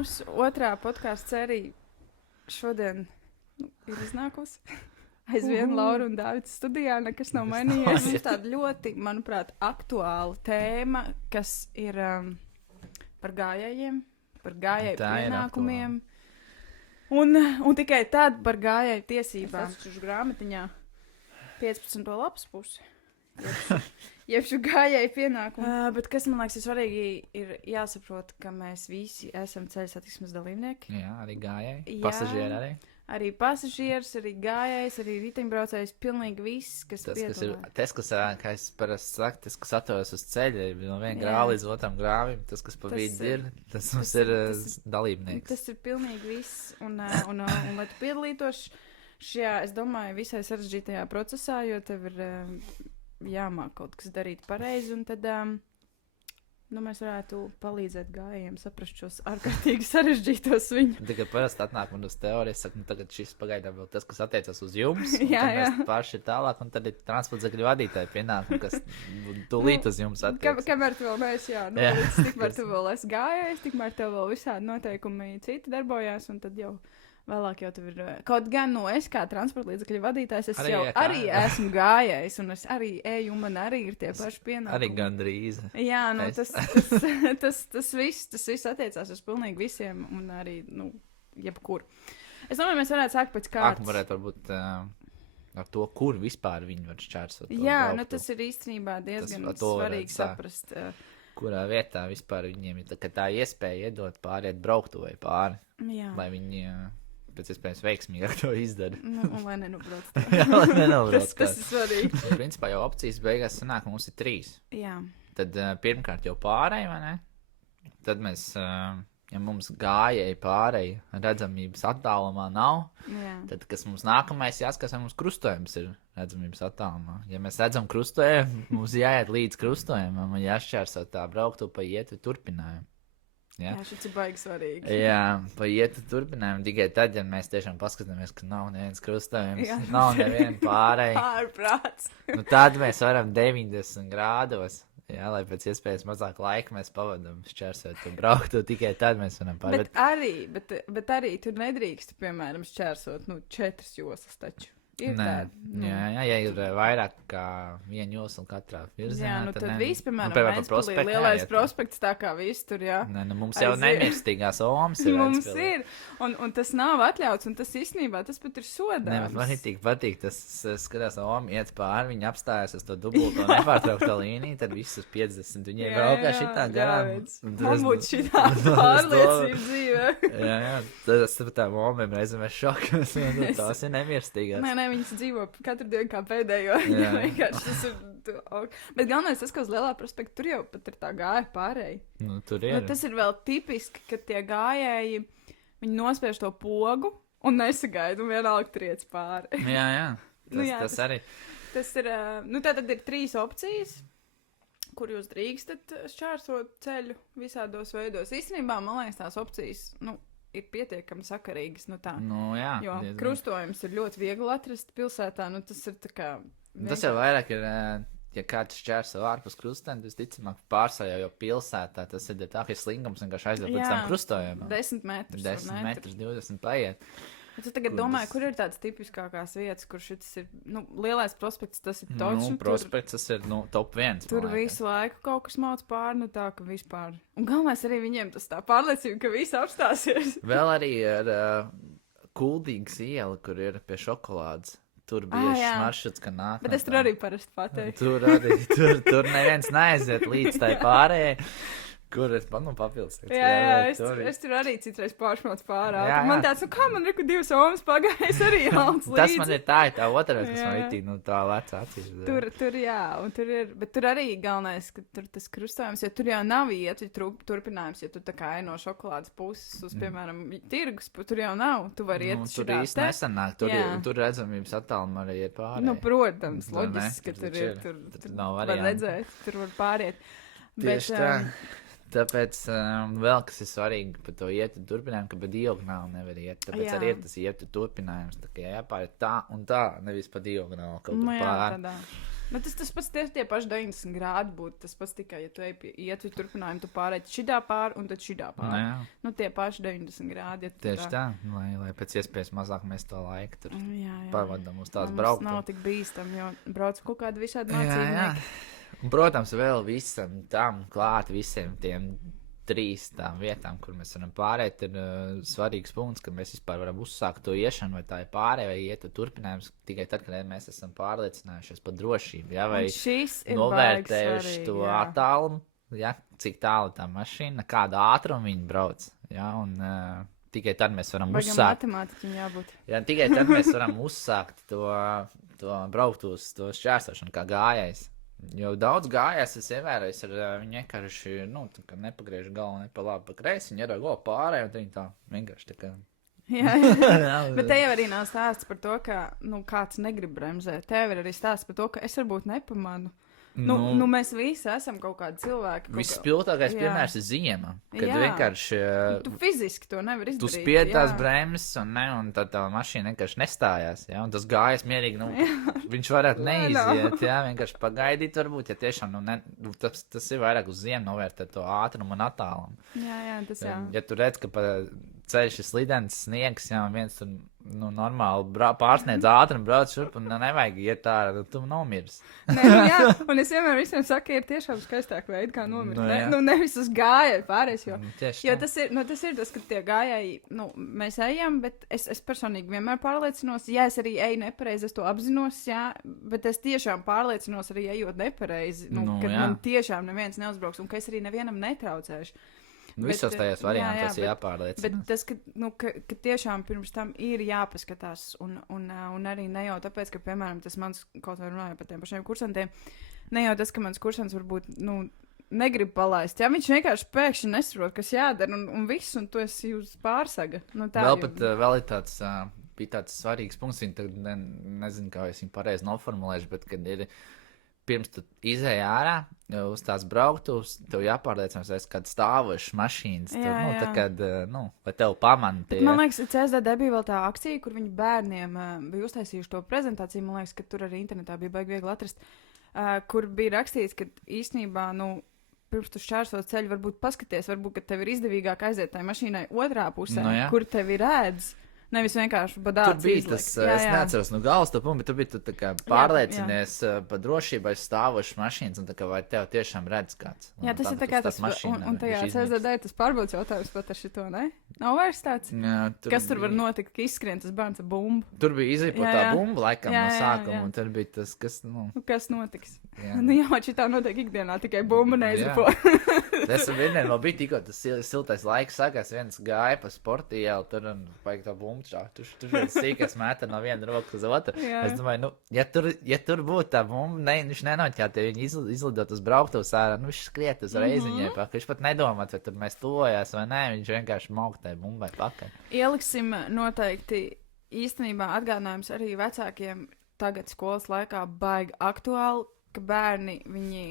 mūsu otrā podkāstu sērija šodien ir iznākusi. Aizvien Laura un Dāvids studijā, nekas nav mainījies. Mums tāda ļoti, manuprāt, aktuāla tēma, kas ir par gājējiem, par gājēju pienākumiem. Un tikai tad par gājēju tiesībām. Es esmu grāmatiņā 15. lapas pusi. Jeb šo gājēju pienākumu. Bet kas man liekas ir svarīgi, ir jāsaprot, ka mēs visi esam ceļu satiksmes dalībnieki. Jā, arī gājēji. Pasažieri arī. Arī pasažieris, arī gājējs, arī riteņbraucējs, pilnīgi viss, kas piedalās. Kā es parasti saku, tas, kas atrodas uz ceļa, ir no viena grāva līdz otram grāvim, tas, kas pa vidu ir, tas mums ir dalībnieks. Tas ir pilnīgi viss, un lai tu piedalītos šajā, es domāju, visai sarežģītajā procesā, jo tev ir jāmāk kaut kas darīt pareizi, un tad mēs varētu palīdzēt gājējiem saprast šos ārkārtīgi sarežģītos viņu. Tagad parasti atnāk man uz teoriju, es saku, tagad šis pagaidām vēl tas, kas attiecas uz jums, jā. Mēs paši tālāk, un tad ir transporta vadītāja pienākumi, kas tūlīt uz jums attiecas. Kamēr tu vēl neesi, tikmēr tu vēl esi gājējis, tikmēr tev vēl visādi noteikumi citi darbojās, un tad jau vēlāk jau tev ir, kaut gan es kā transporta līdzekļu vadītājs, es arī esmu gājējis, un es arī eju, un man arī ir tie paši pienākumi. Arī gandrīz. Jā, tas viss attiecās uz pilnīgi visiem, un arī, jebkur. Es domāju, mēs varētu sākt pēc kārtas. Varētu varbūt ar to, kur vispār viņi var šķērsot. Jā, tas ir īstenībā diezgan svarīgi saprast. Kurā vietā vispār viņiem ir tā iespēja iedot pāriet brauktuvēji pāri, lai viņi pēc iespējas veiksmīgāk to izdara. Un lai nenobrauc tā. Jā, lai nenobrauc tas ir svarīgi. Principā jau opcijas beigās sanāk, mums ir 3. Jā. Tad pirmkārt jau pārēj, vai ne? Tad mēs, ja mums gājēji pārēj redzamības attālumā nav, tad, kas mums nākamais jāskatās, vai mums krustojums ir redzamības attālumā. Ja mēs redzam krustojumu, mums jāiet līdz krustojumam un jāšķērso tā brauktu pa ietu turpinājumu. Jā, šis ir baigi svarīgi. Jā, pa ietu turpinājumu tikai tad, ja mēs tiešām paskatāmies, ka nav neviens krustojums, nav neviena pārēj. Ārprāts. Tad mēs varam 90 grādos, lai pēc iespējas mazāk laika mēs pavadam šķērsot un brauktu, tikai tad mēs varam pārēt. Bet arī tur nedrīkst, piemēram, šķērsot 4 joslas taču. Jā, ja ir vairāk kā viena josla katrā virzienā. Jā, tad viss, piemēram, Ventspilī, lielais prospekts, tā kā viss tur, jā. Mums jau nemirstīgās omas ir. Mums ir, un tas nav atļauts, un tas īstenībā, tas pat ir sodāms. Man ir patīk, tas skatās oma iet pāri, viņi apstājas uz to dubulto nepārtraukto līniju, tad visus 50, viņi braukā šitā garām. Man būtu šitā pārliecība dzīvē. Jā, tas par tām omiem reizēm es šokas, tās ir nemirstīgās. Nē, viņas dzīvo katru dienu kā pēdējo. Vienkārši tas ir. Bet galvenais tas, ka uz lielā prospekta tur jau pat ir tā gāja pārēji. Tur ir. Tas ir vēl tipiski, ka tie gājēji, viņi nospiež to pogu un nesagaida un vienalga triec pāri. Jā. Tas arī. Tas ir, tātad ir 3 opcijas, kur jūs drīkstat šķērsot ceļu visādos veidos. Īstenībā, man liekas, tās opcijas, ir pietiekami sakarīgas, jā. Jo krustojums ir ļoti viegli atrast pilsētā, tas ir tā kā... Tas jau vairāk ir, ja kāds šķērso ārpus krustojuma, visticamāk pārsvarā jau pilsētā, tas ir tā, ka slingums vienkārši aiziet līdz tam krustojumam. 10 metrus. 10 metrus, 20 paiet. Es tagad domāju, kur ir tādas tipiskākās vietas, kur šis ir, lielais prospekts, tas ir točs. Prospekts, tas ir, top 1. Tur visu laiku kaut kas māc pāri, tā, ka vispār. Un galvenais arī viņiem tas tā pārliecība, ka viss apstāsies. Vēl arī ir Kuldīgas iela, kur ir pie šokolādes. Tur bija maršruts, ka nāk. Bet es tur arī parasti pateiktu. Tur neviens neaiziet līdz tai pārējai. Kur es papildus? Es tur arī citreiz pāršmaucu pārā. Man tāds, kā man ir 2 omas pagājis arī jālns līdzi. Tas man ir tā otrā, kas man ir tā vecā acīs. Tur un tur ir, bet tur arī galvenais, ka tur tas krustojums, jo tur jau nav iet, turpinājums, ja tu tā kā no šokolādes puses uz, piemēram, tirgus, tur jau nav, tu vari iet tur īsti nesanāk, tur redzamības attālumā arī ir pārējai. Protams, loģiski, ka tur var redzēt, tur var pāriet. Tieši tā. Tāpēc vēl kas ir svarīgi par to ietu turpinājumu, ka pa diagonāli nevar iet. Tāpēc arī ir tas ietu turpinājums. Tā kā jāpāriet tā un tā, nevis pa diagonāli kaut kur pāri. Bet tas pats tie paši 90 grādi būtu. Tas pats tikai, ja tu iet turpinājumu, tu pārēji šitā pāri un tad šitā pāri. Nu, tie paši 90 grādi. Ja tieši tā, lai pēc iespējas mazāk mēs to laiku tur pavadām uz tās braukt. Nav tik bīstam, jo brauc kaut kādi visādi mācībnieki. Un, protams, vēl visam tam klāt visiem tiem 3 tām vietām, kur mēs varam pārēt, ir svarīgs punkts, ka mēs vispār varam uzsākt to iešanu, vai tā ir pārēj, vai iet turpinājums tikai tad, kad mēs esam pārliecinājušies par drošību, ja, vai novērtējuši to attālumu, ja, cik tālu tā mašīna, kādu ātrumu viņi brauc, ja, un tikai tad mēs varam uzsākt. Ja, tikai tad mēs varam uzsākt to braukt uz to šķērsošanu kā gājējs. Jo daudz gājās, es ievēroju, viņi vienkārši, nepagriež galvu ne pa labi, pa kreisi, viņi ierauga pārēj, un viņi tā vienkārši tā kā... Jā. Bet te jau arī nav stāsts par to, ka, kāds negrib bremzēt. Tev ir arī stāsts par to, ka es varbūt nepamanu. Mēs visi esam kaut kādi cilvēki. Vispilgtākais piemērs ir ziema, kad vienkārši... Tu fiziski to nevar izdarīt. Tu spied tās bremzes, un tad tā mašīna vienkārši nestājās, ja, un tas gājas mierīgi, viņš varētu neiziet, ja, vienkārši pagaidīt varbūt, ja tiešām, tas ir vairāk uz ziemu novērtēt to ātrumu un attālumu. Jā, tas jā. Ja tu redz, ka pa ceļš ir slidens, sniegs, ja, un viens tur, normāli pārsniedz ātrumu, brauc šurp, un nevajag iet tā, tu nomirs. Jā, un es vienmēr visiem saku, ir tiešām skaistāk veidi, kā nomirt. Nevis uz gājēju pārējais, jo tas ir tas, ka tie gājēji, mēs ejam, bet es personīgi vienmēr pārliecinos, ja es arī eju nepareizi, es to apzinos, jā, bet es tiešām pārliecinos arī ejot nepareizi, kad man tiešām neviens neuzbrauks, un ka es arī nevienam netraucēšu. Visos tajās variantos jāpārliecina. Bet tas, ka tiešām pirms tam ir jāpaskatās, un arī ne jau tāpēc, ka, piemēram, tas mans, kaut vai runāju par tiem pašiem kursantiem, ne jau tas, ka mans kursants varbūt, negrib palaist. Jā, viņš vienkārši pēkšņi nesaprot, kas jādara, un viss, un tu esi uz pārsaga. Vēl ir bija tāds svarīgs punkts, nezinu, kā es viņu pareizi noformulēšu, bet, kad ir pirms tu izēji ārā uz tās brauktuves, tev jāpārliecinās, kāds stāvošs mašīnas. Vai tev pamani. Man liekas, CSDD bija vēl tā akcija, kur viņi bērniem bija uztaisījuši to prezentāciju. Man liekas, ka tur arī internetā bija baigi viegli atrast, kur bija rakstīts, ka īstenībā, pirms tu šķērso ceļu, varbūt paskaties, varbūt, ka tev ir izdevīgāk aiziet tai mašīnai otrā pusē, kur tev ir ēdz. Nevis vienkārši badāts. Tur bija tas, es neatceros galvas to punktu, bet tu biji tā kā pārliecinies par drošību aiz stāvošas mašīnas, un tā kā vai tev tiešām redz kāds. Jā, tas ir tā kā tas, un tajā CSDD tas pārbaudas jautājums pat ar šito, ne? Nav vairs tāds? Jā, kas tur var notikt, ka izskrien tas bērns ar bumbu? Tur bija izripotā bumba laikam no sākuma, un tur bija tas, kas, kas notiks? Šitā notiek ikdienā, tikai bumba neizripo. Tas vienmēr vēl bija tikko tas siltais laiks sākās, viens gāja pa sporti ielu, tur un vajag tā bumbu. Tur viens sīkās mēta no viena roka uz otru. Es domāju, ja tur būtu tā bumba, viņš nenoķēt, ja viņi izlidot uz brauktuvs ārā, viņš skriet uz reiziņai pakaļ. Viņš pat nedomāt, vai tur mēs tuvojās vai nē, viņš vienkārši mauktē bumbai pakaļ. Ieliksim noteikti īstenībā atgādinājums arī vecākiem tagad skolas laikā baigi aktuāli, ka bērni viņi...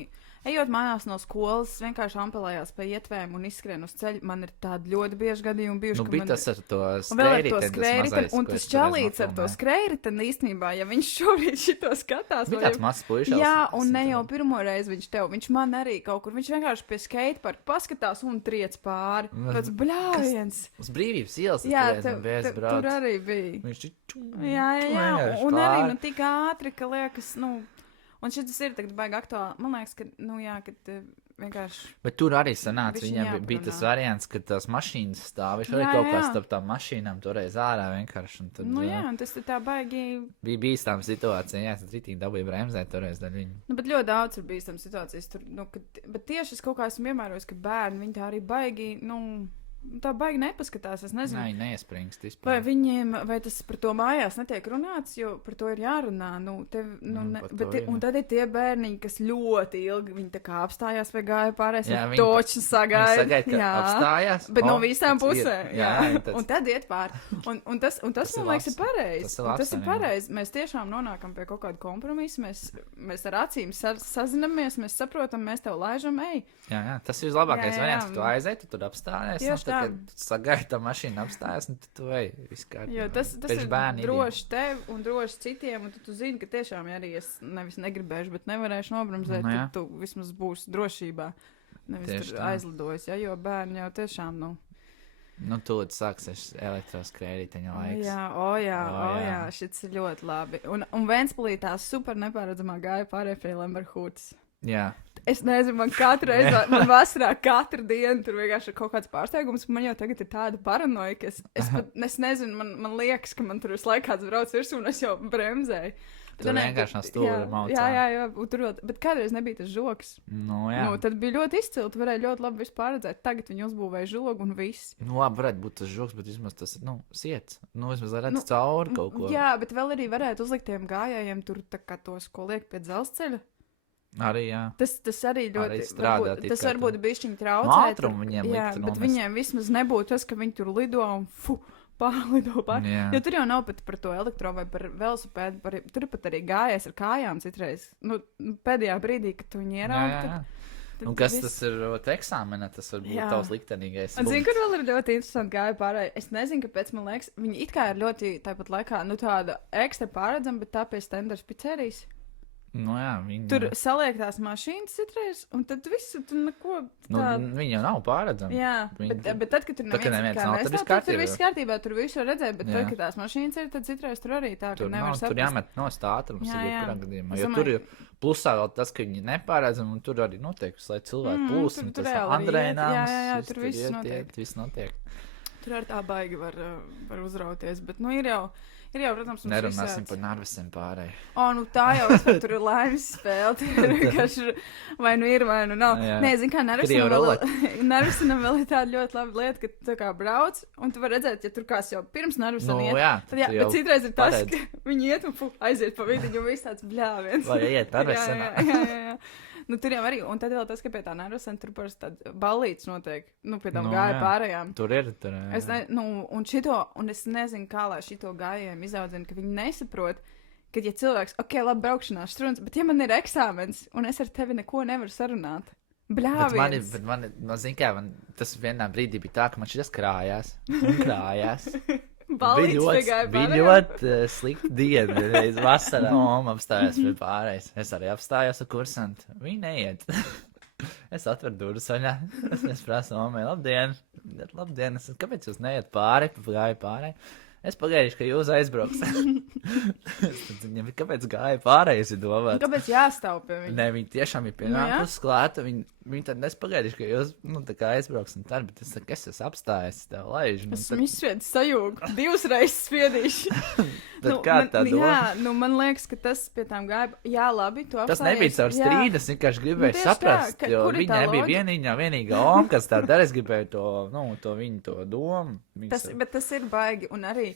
Ejot mājās no skolas, vienkārši ampelējās pa ietvēm un izskrien uz ceļu. Man ir tādi ļoti bieži gadījumi bijuši. Bija tas ar to skrējriteni. Un tas čalīts ar to skrējriteni īstenībā, ja viņš šobrīd šito skatās. Bija tāds mazs puišals. Jā, un ne jau pirmo reizi viņš man arī kaut kur. Viņš vienkārši pie skateparka paskatās un triec pāri. Tāds bļāviens. Uz Brīvības ielas. Jā, tur arī bija. Jā. Un arī tik ātri, ka liekas, un šis ir tagad baigi aktuāli. Man liekas, ka, kad vienkārši... Bet tur arī sanāca, viņam bija tas variants, ka tās mašīnas stāv. Viņš arī kaut kā starp tām mašīnām toreiz ārā vienkārši. Un tad, un tas tā baigi... Bija bīstama situācija, tad ritīgi dabūja bremzēt toreiz daļ viņu. Bet ļoti daudz ir bīstama situācijas tur. Bet tieši es kaut kā esmu iemērojis, ka bērni, viņi tā arī baigi, tā baigi nepaskatās, es nezinu. Nē, neiespringst vispār. Vai tas par to mājās netiek runāts, jo par to ir jārunā. Un tad ir tie bērniņi, kas ļoti ilgi, viņi tā kā apstājās vai gāja pārējais, un toči sagaida, ka apstājās. Bet no visām pusēm. Un tad iet pāri. Un tas man liekas, ir pareizi. Tas ir pareizi. Mēs tiešām nonākam pie kaut kāda kompromisa, mēs ar acīm sazinamies, mēs saprotam, mēs tev laižam, ej. Jā, tas ir vislabākais variants, ka tu aizēji, tu tur apstājies. tā. Kad sagaida mašīna apstājas, un tu ej vispār. Jo tas ir droši tev un droši citiem, un tu zini, ka tiešām, ja arī es nevis negribēšu, bet nevarēšu nobremzēt, tad tu vismaz būsi drošībā. Nevis tur aizlidojis, ja, jo bērni jau tiešām, tūlīt sāksies elektroskrējējiņa laiks. Jā, šis ir ļoti labi. Un Ventspilī tā super nepārredzamā gāja pārējie pie Lemberhūtas. Jā. Es nezinu, man katru reizi, man vasarā katru dienu tur vienkārši ir kaut kāds pārsteigums. Man jau tagad ir tāda paranoja, ka es nezinu, man liekas, ka man tur visu laiku kāds brauc virsū un es jau bremzēju. Tur vienkārši no stūra maucā. Jā, bet kādreiz nebija tas žoks. Tad bija ļoti izcili, tu varēji ļoti labi visu pārredzēt. Tagad viņi uzbūvēja žogu un viss. Labi, varētu būt tas žoks, bet vismaz tas, siets. Vismaz redz cauri kaut ko. Jā, bet vēl arī varētu uzlikt tiem gājējiem tur tā kā tos, ko liek pie dzelzceļa. Arī, jā. Tas arī ļoti arī strādā. Tas varbūt bišķiņi traucē. Ātrumu viņiem likt. Bet viņiem vismaz nebūtu tas, ka viņi tur lido un pārlido pār. Jo tur jau nav pat par to elektro vai par velosipēdu. Tur pat arī gājies ar kājām citreiz. Pēdējā brīdī, kad tu viņu ieraugi. Un kas tas ir eksāmenā, tas var būt tavs liktenīgais. Un zini, kur vēl ir ļoti interesanti gāja pārēj. Es nezinu, kāpēc man liekas, viņi it kā ir ļoti tāpat laikā, tāda ekstra pārredzama, bet tā pie Stenders pizzerijas. Viņi... Tur saliek tās mašīnas citreiz, un tad visu tur neko tādu. Viņi jau nav pārredzami. Jā, bet tad, kad tur neviens tur viss kārtībā, tur visu var redzēt, bet tad, kad tās mašīnas ir, tad citreiz tur arī tā, ka nevar saprast. Tur jāmet nost ātrums, jebkurā gadījumā. Jo tur ir plusā vēl tas, ka viņi nepārredzami, un tur arī notiek, lai cilvēki plūs, un tas Andrejnāms. Jā, tur viss notiek. Tur ar tā baigi var uzrauties, bet ir jau, protams, mums nerunāsim par Narvisiem pārēj. Tā jau tur ir laimes spēle. Tur ir vienkārši vai ir, vai nav. Nē, zini kā, Narvisinam vēl ir tāda ļoti laba lieta, ka tu kā brauc, un tu var redzēt, ja tur kāds jau pirms Narvisinam iet. Tad bet citreiz ir tas, ka viņi iet un aiziet pa vidiņu, un viss tāds bļāviens. Vai iet Narvisinā. Jā. Tur jau arī, un tad vēl tas, ka pie tā Narvisina tur parasti tāda ballītes notiek, pie tām gāja pārējām. Tur ir. Un es nezinu, kā lai šito gājiem izaudzina, ka viņi nesaprot, ka, ja cilvēks, labi, braukšanās struns, bet ja man ir eksāmens, un es ar tevi neko nevaru sarunāt, bļāviens. Man zin kā, tas vienā brīdī bija tā, ka man šis krājās. Bija ļoti slikta diena. Reiz vasarā apstājās pie pārējais. Es arī apstājos ar kursantu. Viņi neiet. Es atveru durvis vaļā. Es prasu Omai, labdien. Kāpēc jūs neiet pāri? Gāju pāri. Es pagaidīšu, ka jūs aizbrauksiet. Kāpēc gāja pārējais, ir domāts? Kāpēc jāstāv pie viņa? Nē, viņi tiešām ir pienākusi klāta. Viņi tad nespagaidīšu, ka jūs, tā kā aizbrauksim tad, bet es saku, es esmu apstājies, tev laižu. Esmu izspiedis sajūgu, 2 reizes spiedīšu. Kā tā doma? Jā, man liekas, ka tas pie tām gāja, jā, labi, tu apstājies. Tas nebija caur strīdu, es vienkārši gribēju saprast, jo viņa nebija vienīgā oma, kas tā dara, es gribēju to domu. Bet tas ir baigi, un arī,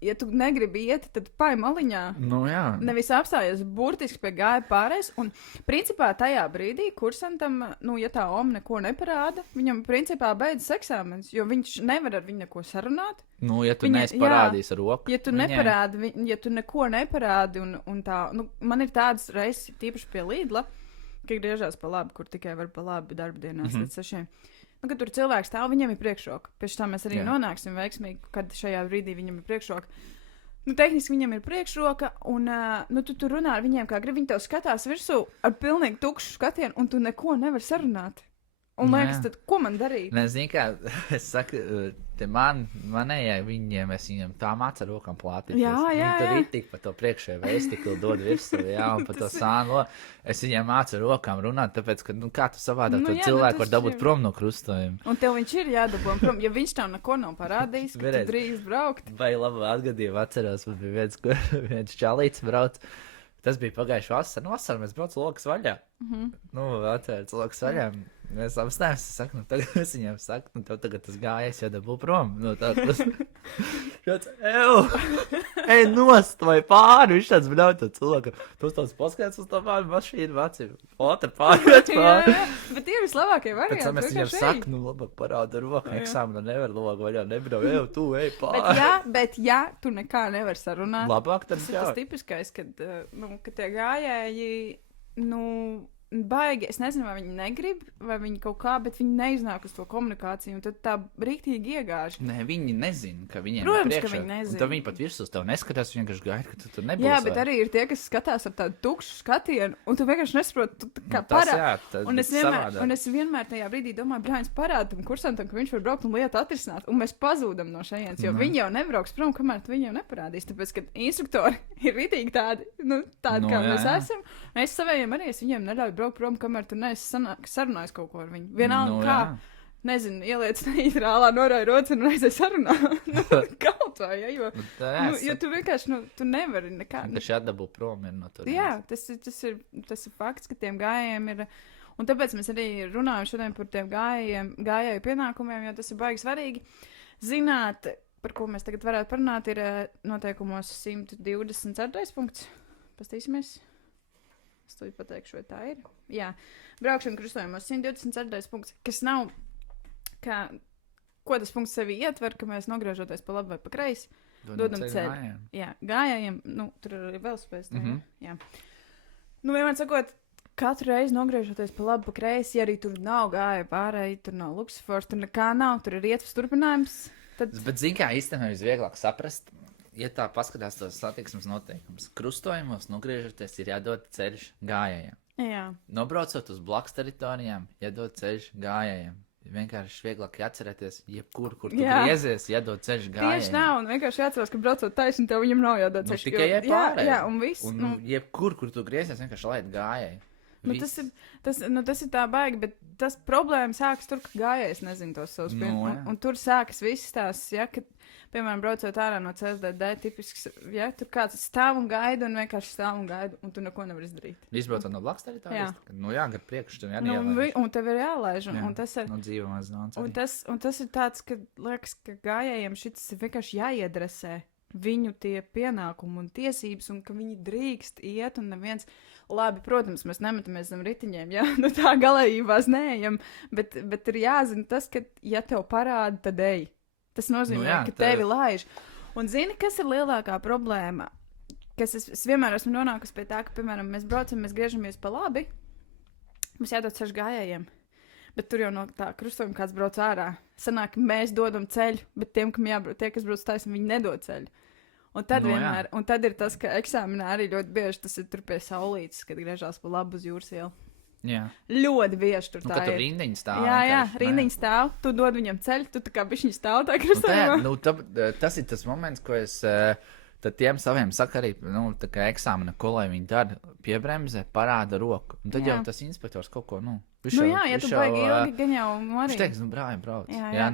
ja tu negribi iet, tad pai maliņā. Jā. Nevis apstājies burtiski pie gāja pārējais. Un, principā, tajā brīdī kursantam, ja tā oma neko neparāda, viņam, principā, beidzas eksāmens, jo viņš nevar ar viņu neko sarunāt. Ja tu neizparādīsi ar roku. Ja tu neparādi, ja tu neko neparādi, un tā, man ir tādas reizes, tīpaši pie Lidla, ka griežās pa labi, kur tikai var pa labi darba dienās līdz 6. Kad tur cilvēks stāv, viņam ir priekšroka. Pēc tam mēs arī nonāksim veiksmīgi, kad šajā brīdī viņam ir priekšroka. Tehniski viņam ir priekšroka, un tu tur runā ar viņiem, kā grib. Viņi tev skatās virsū ar pilnīgi tukšu skatienu, un tu neko nevar sarunāt. Un liekas, tad ko man darīt? Nezinu, kā es saku, manējai viņiem, es viņiem tā mācu ar rokām plātīt. Jā. Tur ir tik pa to priekšēju veistiklu dod virsū, un pa to sānu. Es viņiem mācu ar rokām runāt, tāpēc, ka, kā tu savādāk to cilvēku var dabūt prom no krustojuma. Un tev viņš ir jādabū prom, ja viņš tev neko nav parādījis, ka tu drīz braukt. Vai labu atgadījumu atceros, man bija viens čalīts brauc. Tas bija pagājuši vasarā, mēs brauc lokas vaļā. Atvērts lokas vaļā. Mēs apstājāmies, es saku, tagad es viņiem saku, tev tagad tas gājies, jādabū prom. Šāds, ej nost vai pāri, viņš tāds bļauj to cilvēku. Tu tāds paskaidrs uz to pāri mašīnu, vacīm, otra pāri. Bet tie ir vislabākie varianti. Pēc tam es viņiem saku, labāk parāda roku, eksāmenu nevar logu vaļā, nebrauj, tu ej pāri. Bet ja tu nekā nevar sarunāt, labāk tad tas tipiskais, kad tie gājēji, baigi, es nezinu, vai viņi negrib, vai viņi kaut kā, bet viņi neiznāk uz to komunikāciju, un tad tā rīktīgi iegāž. Nē, viņi nezina, ka viņiem Protams, ir ka priekšā. viņi nezina. Un tad viņi pat virs uz tevi neskatās, viņi vienkārši gaida, ka tu tur nebūsi. Jā, bet arī ir tie, kas skatās ar tādu tukšu skatienu, un tu vienkārši nesaproti, kā parādi. Un es vienmēr tajā brīdī domāju, brāļs parāda tam kursantam, ka viņš var braukt un lietu atrisināt, un mēs pazūdam no šejienes, jo viņi jau nebrauks prom, kamēr tu viņiem neparādīs, tāpēc, ka instruktori ir ritīgi tādi, kā mēs esam. Mēs savējiem arī, es viņiem neļauju braukt prom, kamēr tu neesi sarunājis kaut ko ar viņu. Vienalga kā, nezinu, ieliec neitrālā, norāja roci un aizies sarunā. Kaut vai, ja, jo tu vienkārši, tu nevari nekā. Vienkārši atdabū prom ir no tur. Jā, tas ir fakts, ka tiem gājējiem ir, un tāpēc mēs arī runājam šodien par tiem gājēju pienākumiem, jo tas ir baigi svarīgi. Zināt, par ko mēs tagad varētu parunāt, ir noteikumos 124. punkts. Pastīsimies. Es to pateikšu, vai tā ir. Jā, braukšana krustojumos 124. punkts, kas nav, ko tas punkts sevi ietver, ka mēs nogriežoties pa labi vai pa kreisi, dodam ceļu. Jā, gājējiem, tur ir arī velospēds. Jā. Vienmēr sakot, katru reizi nogriežoties pa labi pa kreisi, ja arī tur nav gāja pārēji, tur nav luksafors, tur nekā nav, tur ir ietves turpinājums. Tad... Bet, zin kā, īstenībā visvieglāk saprast, ja tā paskatās tos satiksmes noteikumus, krustojumos nogriežoties ir jādod ceļš gājējiem. Jā. Nobraucot uz blakus teritorijām, jādod ceļš gājējiem. Vienkārši vieglāk atcerēties, jebkur, kur tu griezies, jādod ceļš gājējiem. Tieši nav, un vienkārši jāatcerās, ka braucot taisni, tev viņam nav jādod ceļš. Tikai iepārēji. Jā, un viss. Un jebkur, kur tu griezies, vienkārši laid gājēji. Tas ir tā baigi, bet tas problēma sākas tur, ka gājējs nezina tos savus pienākumus. Un tur sākas visas tās, ka, piemēram, braucot ārā no CSDD, tipisks, tur kāds stāv un gaida, un vienkārši stāv un gaida, un tu neko nevar izdarīt. Izbraucot no blakus teritorijas? Gar priekšu tev jāielaiž. Un tev ir jālaiž. Un tas ir, dzīvamās zonas arī. Un tas ir tāds, ka liekas, ka gājējiem šis ir vienkārši jāiedresē viņu tie pienākumi un tiesības, un ka viņi drīkst iet, un neviens... Labi, protams, mēs nemetamies zem ritiņiem, tā galējībās neejam, bet ir jāzina tas, ka, ja tev parāda, tad ej. Tas nozīmē, ka tevi laiž. Un zini, kas ir lielākā problēma? Kas es vienmēr esmu nonākusi pie tā, ka, piemēram, mēs braucam, mēs griežamies pa labi, mums jādod ceļš gājējiem, bet tur jau no tā krustojuma kāds brauc ārā. Sanāk, mēs dodam ceļu, bet tiem, kam jābrauc, tie, kas brauc taisni, viņi nedod ceļu. Un tad un tad ir tas, ka eksāmenā arī ļoti bieži tas ir tur pie saulītes, kad griežās pa labu uz jūras ielu. Jā. Ļoti bieži tur tā ir. Kad tur rindiņi stāv. Jā, rindiņi stāv, tu dod viņam ceļu, tu tā kā bišķiņi stāv tā krustojumā. Tas ir tas moments, ko es tad tiem saviem saku arī, tā kā eksāmena, ko lai viņi dara, piebremzē, parāda roku. Un tad jau tas inspektors kaut ko, ja tu baigi ilgi, gan jau arī. Viņš teiks, brauc. Jā,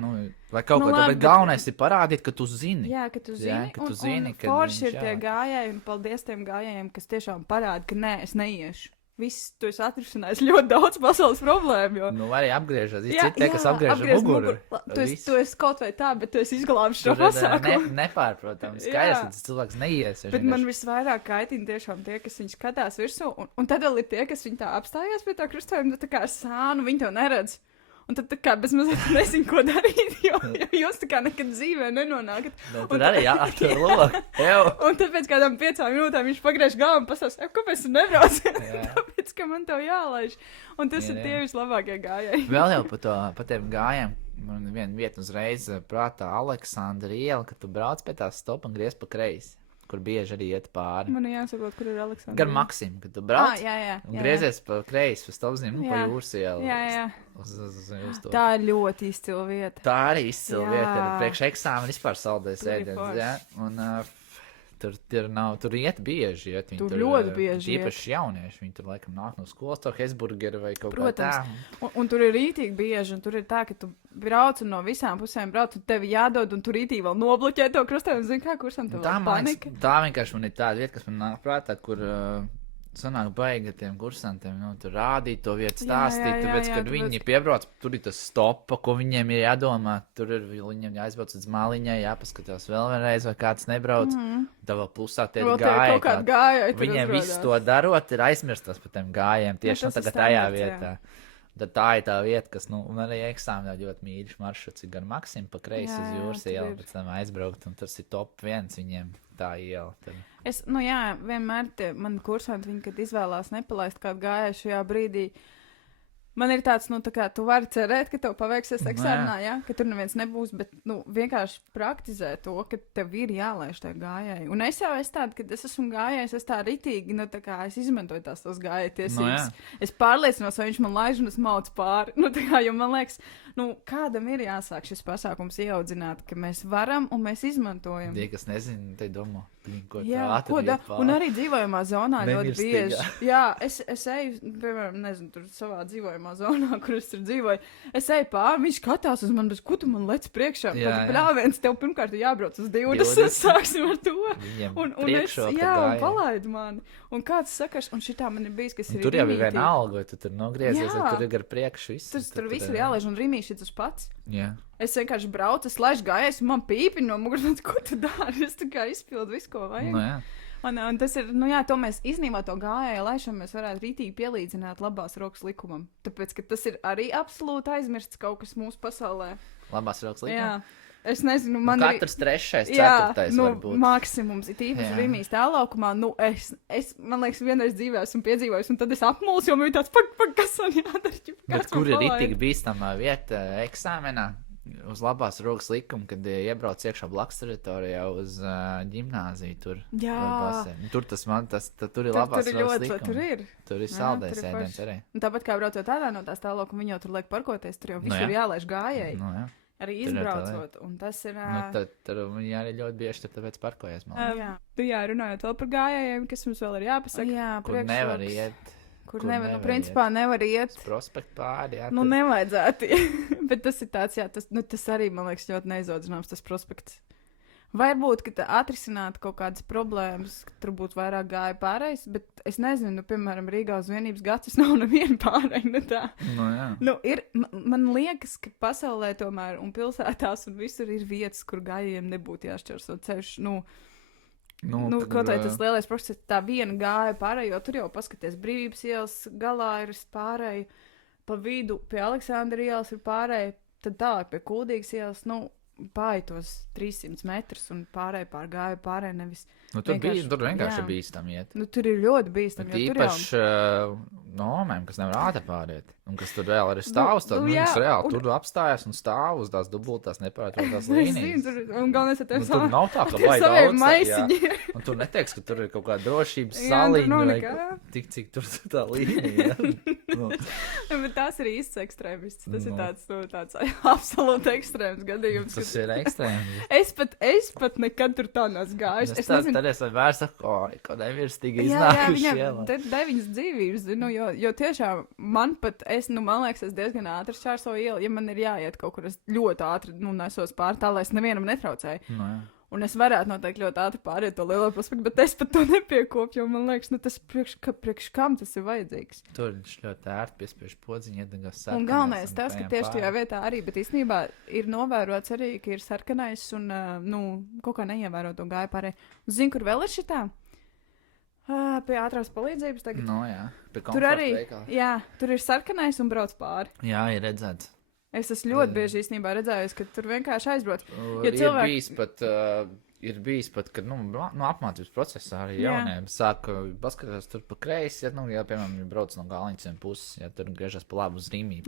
vai kaut ko, bet galvenais ir parādīt, ka tu zini. Jā, ka tu zini. Un forši ir tie gājēji, un paldies tiem gājējiem, kas tiešām parāda, ka nē, es neiešu. Viss, tu esi atrisinājis ļoti daudz pasaules problēmu. Jo... arī apgriežas. Ir citi, kas apgriež muguru. Tu esi kaut vai tā, bet tu esi izglābis šo pasākumu. Nepārprotams. Skaidrs, ka tas cilvēks neies. Bet man visvairāk kaitina tiešām tie, kas viņu skatās virsū. Un tad vēl ir tie, kas viņu tā apstājās pie tā krustojuma, tā kā sānu, viņi to neredz. Un tad tā kā bezmazliet nezinu, ko darīt, jo jūs tā kā nekad dzīvē nenonākat. Tur arī jāatver loku. Un tad pēc kādām 5 minūtēm viņš pagriež galvu un pasās, kāpēc tu nebrauc? Tāpēc, ka man tev jālaiž. Un tas ir tie vislabākie gājēji. Vēl jau pa tiem gājiem. Man viena vieta uzreiz prātā Aleksandra iela, kad tu brauc pie tās stop un griez pa kreisi. Kur bieži arī iet pāri. Man jāsaka, kur ir Aleksandra. Gar Maksimu, kad tu brauc un griezies pa kreisi, uz tavzīm, pa jūras ielu. Jā. Uz to. Tā ir ļoti izcila vieta. Tā arī izcila vieta. Priekš eksāmena vispār saldēs ēdienas, jā. Un tur iet bieži. Tur ļoti bieži iet. Īpaši jaunieši. Viņi tur laikam nāk no skolas, to Hesburgeru vai kaut kā tā. Un tur ir rītīgi bieži, un tur ir tā, ka tu brauc un no visām pusēm brauc, un tevi jādod, un tur rītīgi vēl nobloķē to krustojumu. Zini, kā kursam tev vēl panika? Tā vienkārši man ir tāda vieta, kas man nāk prātā, kur sanāk baigi tiem kursantiem, tur rādīt to vietu, stāstīt, tāpēc, kad viņi piebrauc, tur ir tas stopa, ko viņiem ir jādomā, tur ir viņiem jāizbrauc līdz māliņai, jāpaskatās vēlreiz, vai kāds nebrauc, tā vēl plusā tie gāja, viņiem visu to darot, ir aizmirstas par tiem gājiem, tieši tagad tajā vietā. Tad tā ir tā vieta, kas, un arī eksāmenā ļoti mīļš maršruts ir gan Maksim pa kreisi uz jūras ielu, pēc tam aizbraukt, un tas ir top 1 viņiem tā iela. Tad. Vienmēr mani kursanti, viņi, kad izvēlās nepalaist kādu gājēju šajā brīdī, man ir tāds, tā kā tu vari cerēt, ka tev paveiksies eksāmenā, ka tur neviens nebūs, bet, vienkārši praktizē to, ka tev ir jālaiž tā gājēji. Un es jau esmu tāda, kad es esmu gājējis, es tā ritīgi, tā kā es izmantoju tās gājēju tiesības. Es pārliecinos, vai viņš man laiž un es maucu pāri. Jo man liekas, kādam ir jāsāk šis pasākums ieaudzināt, ka mēs varam un mēs izmantojam. Tie, kas nezina, te domā. Un arī dzīvojamā zonā ļoti bieži. Jā, es eju, piemēram, nezinu, tur savā dzīvojamā zonā, kur es tur dzīvoju. Es eju pāri, viņš skatās uz mani, bet ko tu man lec priekšā? Pļāviens, tev pirmkārt jābrauc uz 20, sāksim ar to. Un palaidu mani. Un kāds sakas, un šitā man ir bijis, kas ir tur jau ir viena alga, vai tu tur nogriezies, vai tur ir gar priekšu visu. Tur visu ir jālaiž, un Rimīši tas pats. Jā. Es vienkārši braucu, es laižu gājējus, un man pīpi no muguras, ko tu dari? Es tā kā izpildu visu, ko vajag. Un tas ir, to mēs īstenībā to gājēju laišanu mēs varētu rītīgi pielīdzināt labās rokas likumam. Tāpēc, ka tas ir arī absolūti aizmirsts kaut kas mūsu pasaulē. Labās rokas likumam? Jā. Es nezinu, man ir... Katrs 3., 4. varbūt. Maksimums, it īpaši Rimīs tālaukumā, es, man liekas, vienreiz dzīvē esmu piedzīvojis, un tad es apmulsu, jo man ir tāds, kas man jādara? Bet kur ir rītīgi bīstamā vieta eksāmenā? Uz labās rokas likuma, kad iebrauc iekšā blakus teritorijā uz ģimnāziju tur. Jā. Tur tur ir labās rokas likuma. Tur ir saldējs ēdiens arī. Un tāpat kā braucot ārā no tās tālākuma, viņi jau tur liek parkoties, tur jau visu ir jālaiž gājēji. Arī izbraucot, un tas ir... Tad viņi arī ļoti bieži tāpēc parkojas, man liekas. Jā, runājot vēl par gājējiem, kas mums vēl ir jāpasaka. Jā, kur nevar iet. Kur nevar, principā nevar iet. Prospektu pāri, jā. Nevajadzētu. Bet tas ir tāds, tas arī, man liekas, ļoti neizaudzināms, tas prospekts. Varbūt, ka atrisināt kaut kādas problēmas, ka tur būtu vairāk gāju pārējais, bet es nezinu, piemēram, Rīgā uz vienības gadus nav neviena pārēja. Man liekas, ka pasaulē tomēr un pilsētās un visur ir vietas, kur gājējiem nebūtu jāšķērso ceļš. Kaut vai tas lielais process, tā viena gāja pārēj, jo tur jau paskaties, Brīvības ielas galā ir pārēj, pa vidu pie Aleksandra ielas ir pārēj, tad tālāk pie Kuldīgas ielas, pārējos 300 metrus un pārgāju pārēj nevis. Tur vienkārši ir bīstam iet. Tur ir ļoti bīstam. Īpaši nomēm, kas nevar ātri pāriet. Un kas tur vēl arī stāv, tad reāli tur apstājas un stāv uz tās dubultās nepārētotās līnijas. Un galvenais, ka tur nav tā, ka vajag daudz. Un tur neteiks, ka tur ir kaut kāda drošības saliņa vai tik, cik tur tā līnija. Bet tās ir īsts ekstrēmists. Tas ir tāds absolūti ekstrēms gadījums. Tas ir ekstrēms. Es pat nekad tur tā neesmu gājis. Tad es vienmēr saku, ko nemirstīgi iznākuši ielā. Te 9 dzīvības, jo tiešām man pat, man liekas, es diezgan ātri šķērsoju ielu, ja man ir jāiet kaut kur, es ļoti ātri, nesos pār tā, lai es nevienam netraucēju. Un es varētu noteikti ļoti ātri pāriet to lielo prospektu, bet es pat to nepiekopju, jo man liekas, tas priekš kam tas ir vajadzīgs. Tur viņš ļoti ērti piespiež podziņu, iedegās sarkanais. Un galvenais tas, ka tieši tajā vietā arī, bet īstenībā ir novērots arī, ka ir sarkanais un, kaut kā neievēro to gāju pārēj. Zini, kur vēl ir šitā? Pie ātrās palīdzības tagad. Jā, pie komforta veikala. Jā, tur ir sarkanais un brauc pāri. Jā, ir redzēts. Es esmu ļoti bieži īstenībā redzējis, ka tur vienkārši aizbrauc. Ir bijis pat, kad apmācības procesā arī jauniem sāk paskatās tur pa kreisi, piemēram, brauc no Gāliņas puses, tur griežas pa labu uz Rīmī.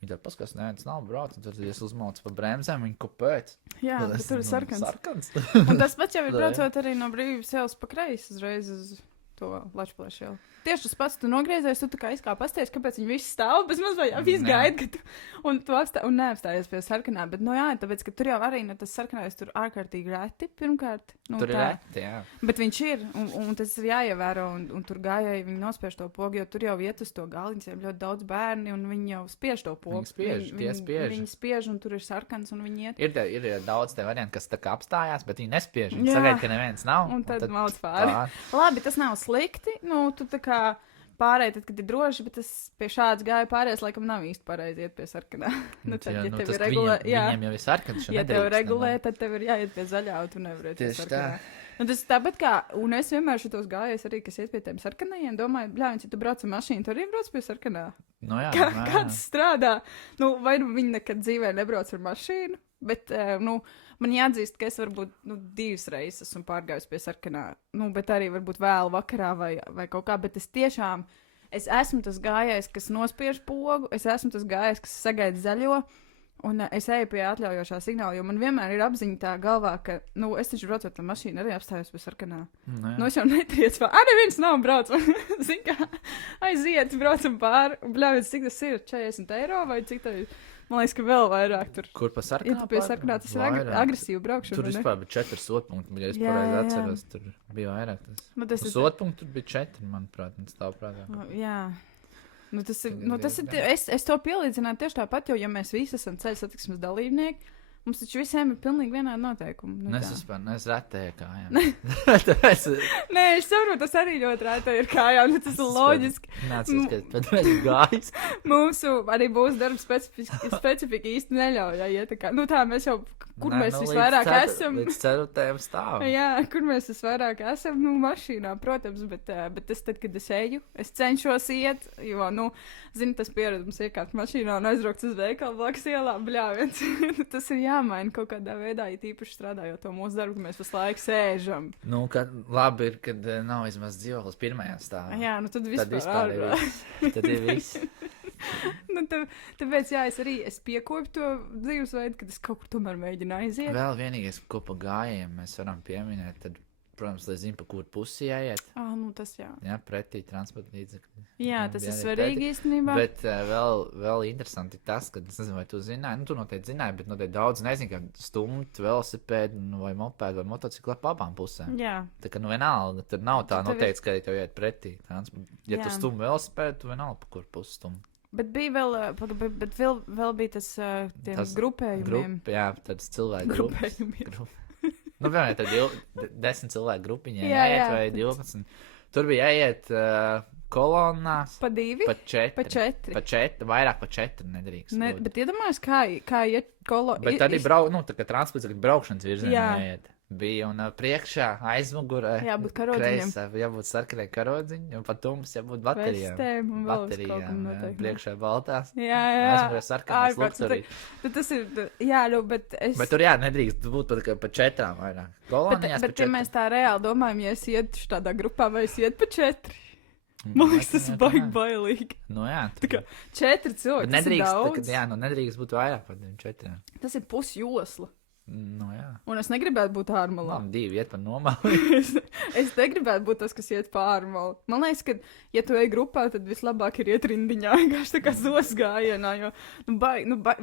Viņi tā paskatās, neviens nav brauc, un tad es uzmaucu pa bremzēm, viņi kopēc. Jā, bet tur ir sarkans. Un tas pats jau ir braucot arī no Brīvības ielas pa kreisi uzreiz uz to Lačplēšu ielu. Tieši tas pats, tu nogriezies, tu tā kā izkā pasties, kāpēc viņi visi stāv, bez maz vai visi gaida, ka tu neapstājies pie sarkanā, bet, tāpēc, ka tur jau arī, tas sarkanais tur ārkārtīgi reti, pirmkārt. Tur ir reti, jā. Bet viņš ir, un tas ir jāievēro, un tur gājēji, viņi nospiež to pogu, jo tur jau iet uz to Gāliņciem ļoti daudz bērni, un viņi jau spiež to pogu. Viņi spiež, un tur ir sarkans, un viņi iet. Ir daudz te varianti, kas tā kā apstājās, bet viņi nespiež, viņi sagaida, ka neviens nav. Un tad mauc pāri. Labi, tas nav slikti, tu tā kā pārēj, tad, kad ir droši, bet tas pie šāds gāja pārējais, laikam nav īsti pareizi iet pie sarkanā. Viņiem jau ir sarkans. Ja tev regulē, tad tev ir jāiet pie zaļā, un tu nevari iet pie sarkanā. Tas tāpat kā, un es vienmēr šitos gājos arī, kas iet pie tiem sarkanajiem, domāju, bļāviņ, ja tu brauc ar mašīnu, tu arī brauc pie sarkanā. Nu, jā, Kāds strādā? Nu, vai nu viņi nekad dzīvē nebrauc ar mašīnu, bet, man jāatzīst, ka es varbūt 2 reizes esmu pārgājus pie sarkanā, bet arī varbūt vēl vakarā vai kaut kā, bet es tiešām, es esmu tas gājējs, kas nospiež pogu, es esmu tas gājējs, kas sagaida zaļo, un es eju pie atļaujošā signāla, jo man vienmēr ir apziņa tā galvā, ka, es taču braucu ar tā mašīnu, arī apstājos pie sarkanā. Es jau netriecu vēl, neviens nav brauc, zin kā, aiziet, braucam pāri, un bļāvies, cik tas ir, 40 eiro, vai cik tā ir? Man liekas, ka vēl vairāk tur. Kur pa sarkanā? Ja tu pie sarkanā, tas ir agresīva braukšana. Tur vispār bija 4 sotpunkti, ja es pareizi atceros, tur bija vairāk tas. Sotpunkti tur bija 4, manuprāt, un stāv prātā. Jā. Es to pielīdzinātu tieši tāpat, jo, ja mēs visi esam ceļu satiksmes dalībnieki, mums taču visiem ir pilnīgi vienādi noteikumi. Es vispār retēju kājām. Nē, es saprotu, tas arī ļoti retēju ar kājām, tas ir loģiski. Tad mēs gājis. Mūsu arī būs darba specifika īsti neļauj, ja tā kā, tā mēs jau, kur mēs visvairāk esam. Līdz 4. stāvam. Jā, kur mēs visvairāk esam, mašīnā, protams, bet es tad, kad es eju, es cenšos iet, jo, zini, tas pieredums iekāpt mašīnā un aizbraukt uz veikalu blakus ielā, bļāviens. Tas ir jāmaina kaut kādā veidā, ja tīpaši strādājot to mūsu darbu, ka mēs visu laiku sēžam. Labi ir, kad nav vismaz dzīvoklis 1. stāvā. Jā, tad vispār ir viss. Tad ir viss. Tāpēc, jā, es piekopu to dzīvesveidu, kad es kaut kur tomēr mēģinu aiziet. Vēl vienīgais, ko pa gājiem mēs varam pieminēt, tad, protams, lai zinu, pa kur pusi jāiet. Tas jā. Jā, pretī transporta līdzekļi. Jā, tas ir svarīgi īstenībā. Bet vēl interesanti ir tas, ka, es nezinu, vai tu zināji, tu noteikti zināji, bet noteikti daudz nezinu, kā stumt velosipēdu vai mopēdu vai motociklu pa abām pusēm. Jā. Tā kā, vienalga, tur nav tā noteikts, ka tev iet pretī. Ja tu stum velosipēdu, tu vienalga, pa kur pusi stum. Bet bija vēl bija tas grupējumiem. Jā, tāds cilvēku grupējumiem. Piemēram, tad 10 cilvēku grupiņā jāiet vai 12. Tur bija jāiet kolonnās. Pa 2? Pa 4. Pa 4, vairāk pa 4 nedrīkst. Bet iedomājies, kā iet kolonnā. Bet tad ir tā kā transporta braukšanas virzienā jāiet. Bija un priekšā, aizmugurē, kreisā, jābūt sarkanai karodziņai, un pat tums jābūt baterijām. Baterijām, priekšā baltās. Aizmugurē sarkanās lukturīt. Tas ir, bet es... Bet tur nedrīkst būt pa 4 vairāk. Kolonijās bet ja mēs tā reāli domājam, ja es ietu tādā grupā, vai es ietu pa 4? Man liekas, tas ir bailīgi. Jā. Tā kā 4 cilvēki, tas ir daudz. Nedrīkst būt vairāk par 4. Tas ir pusjosla. Jā. Un es negribētu būt ārmalā. Man 2 iet par nomali. Es negribētu būt tas, kas iet pārmali. Man liekas, ka, ja tu ej grupā, tad vislabāk ir iet rindiņā, vienkārši tā kā zos gājienā, jo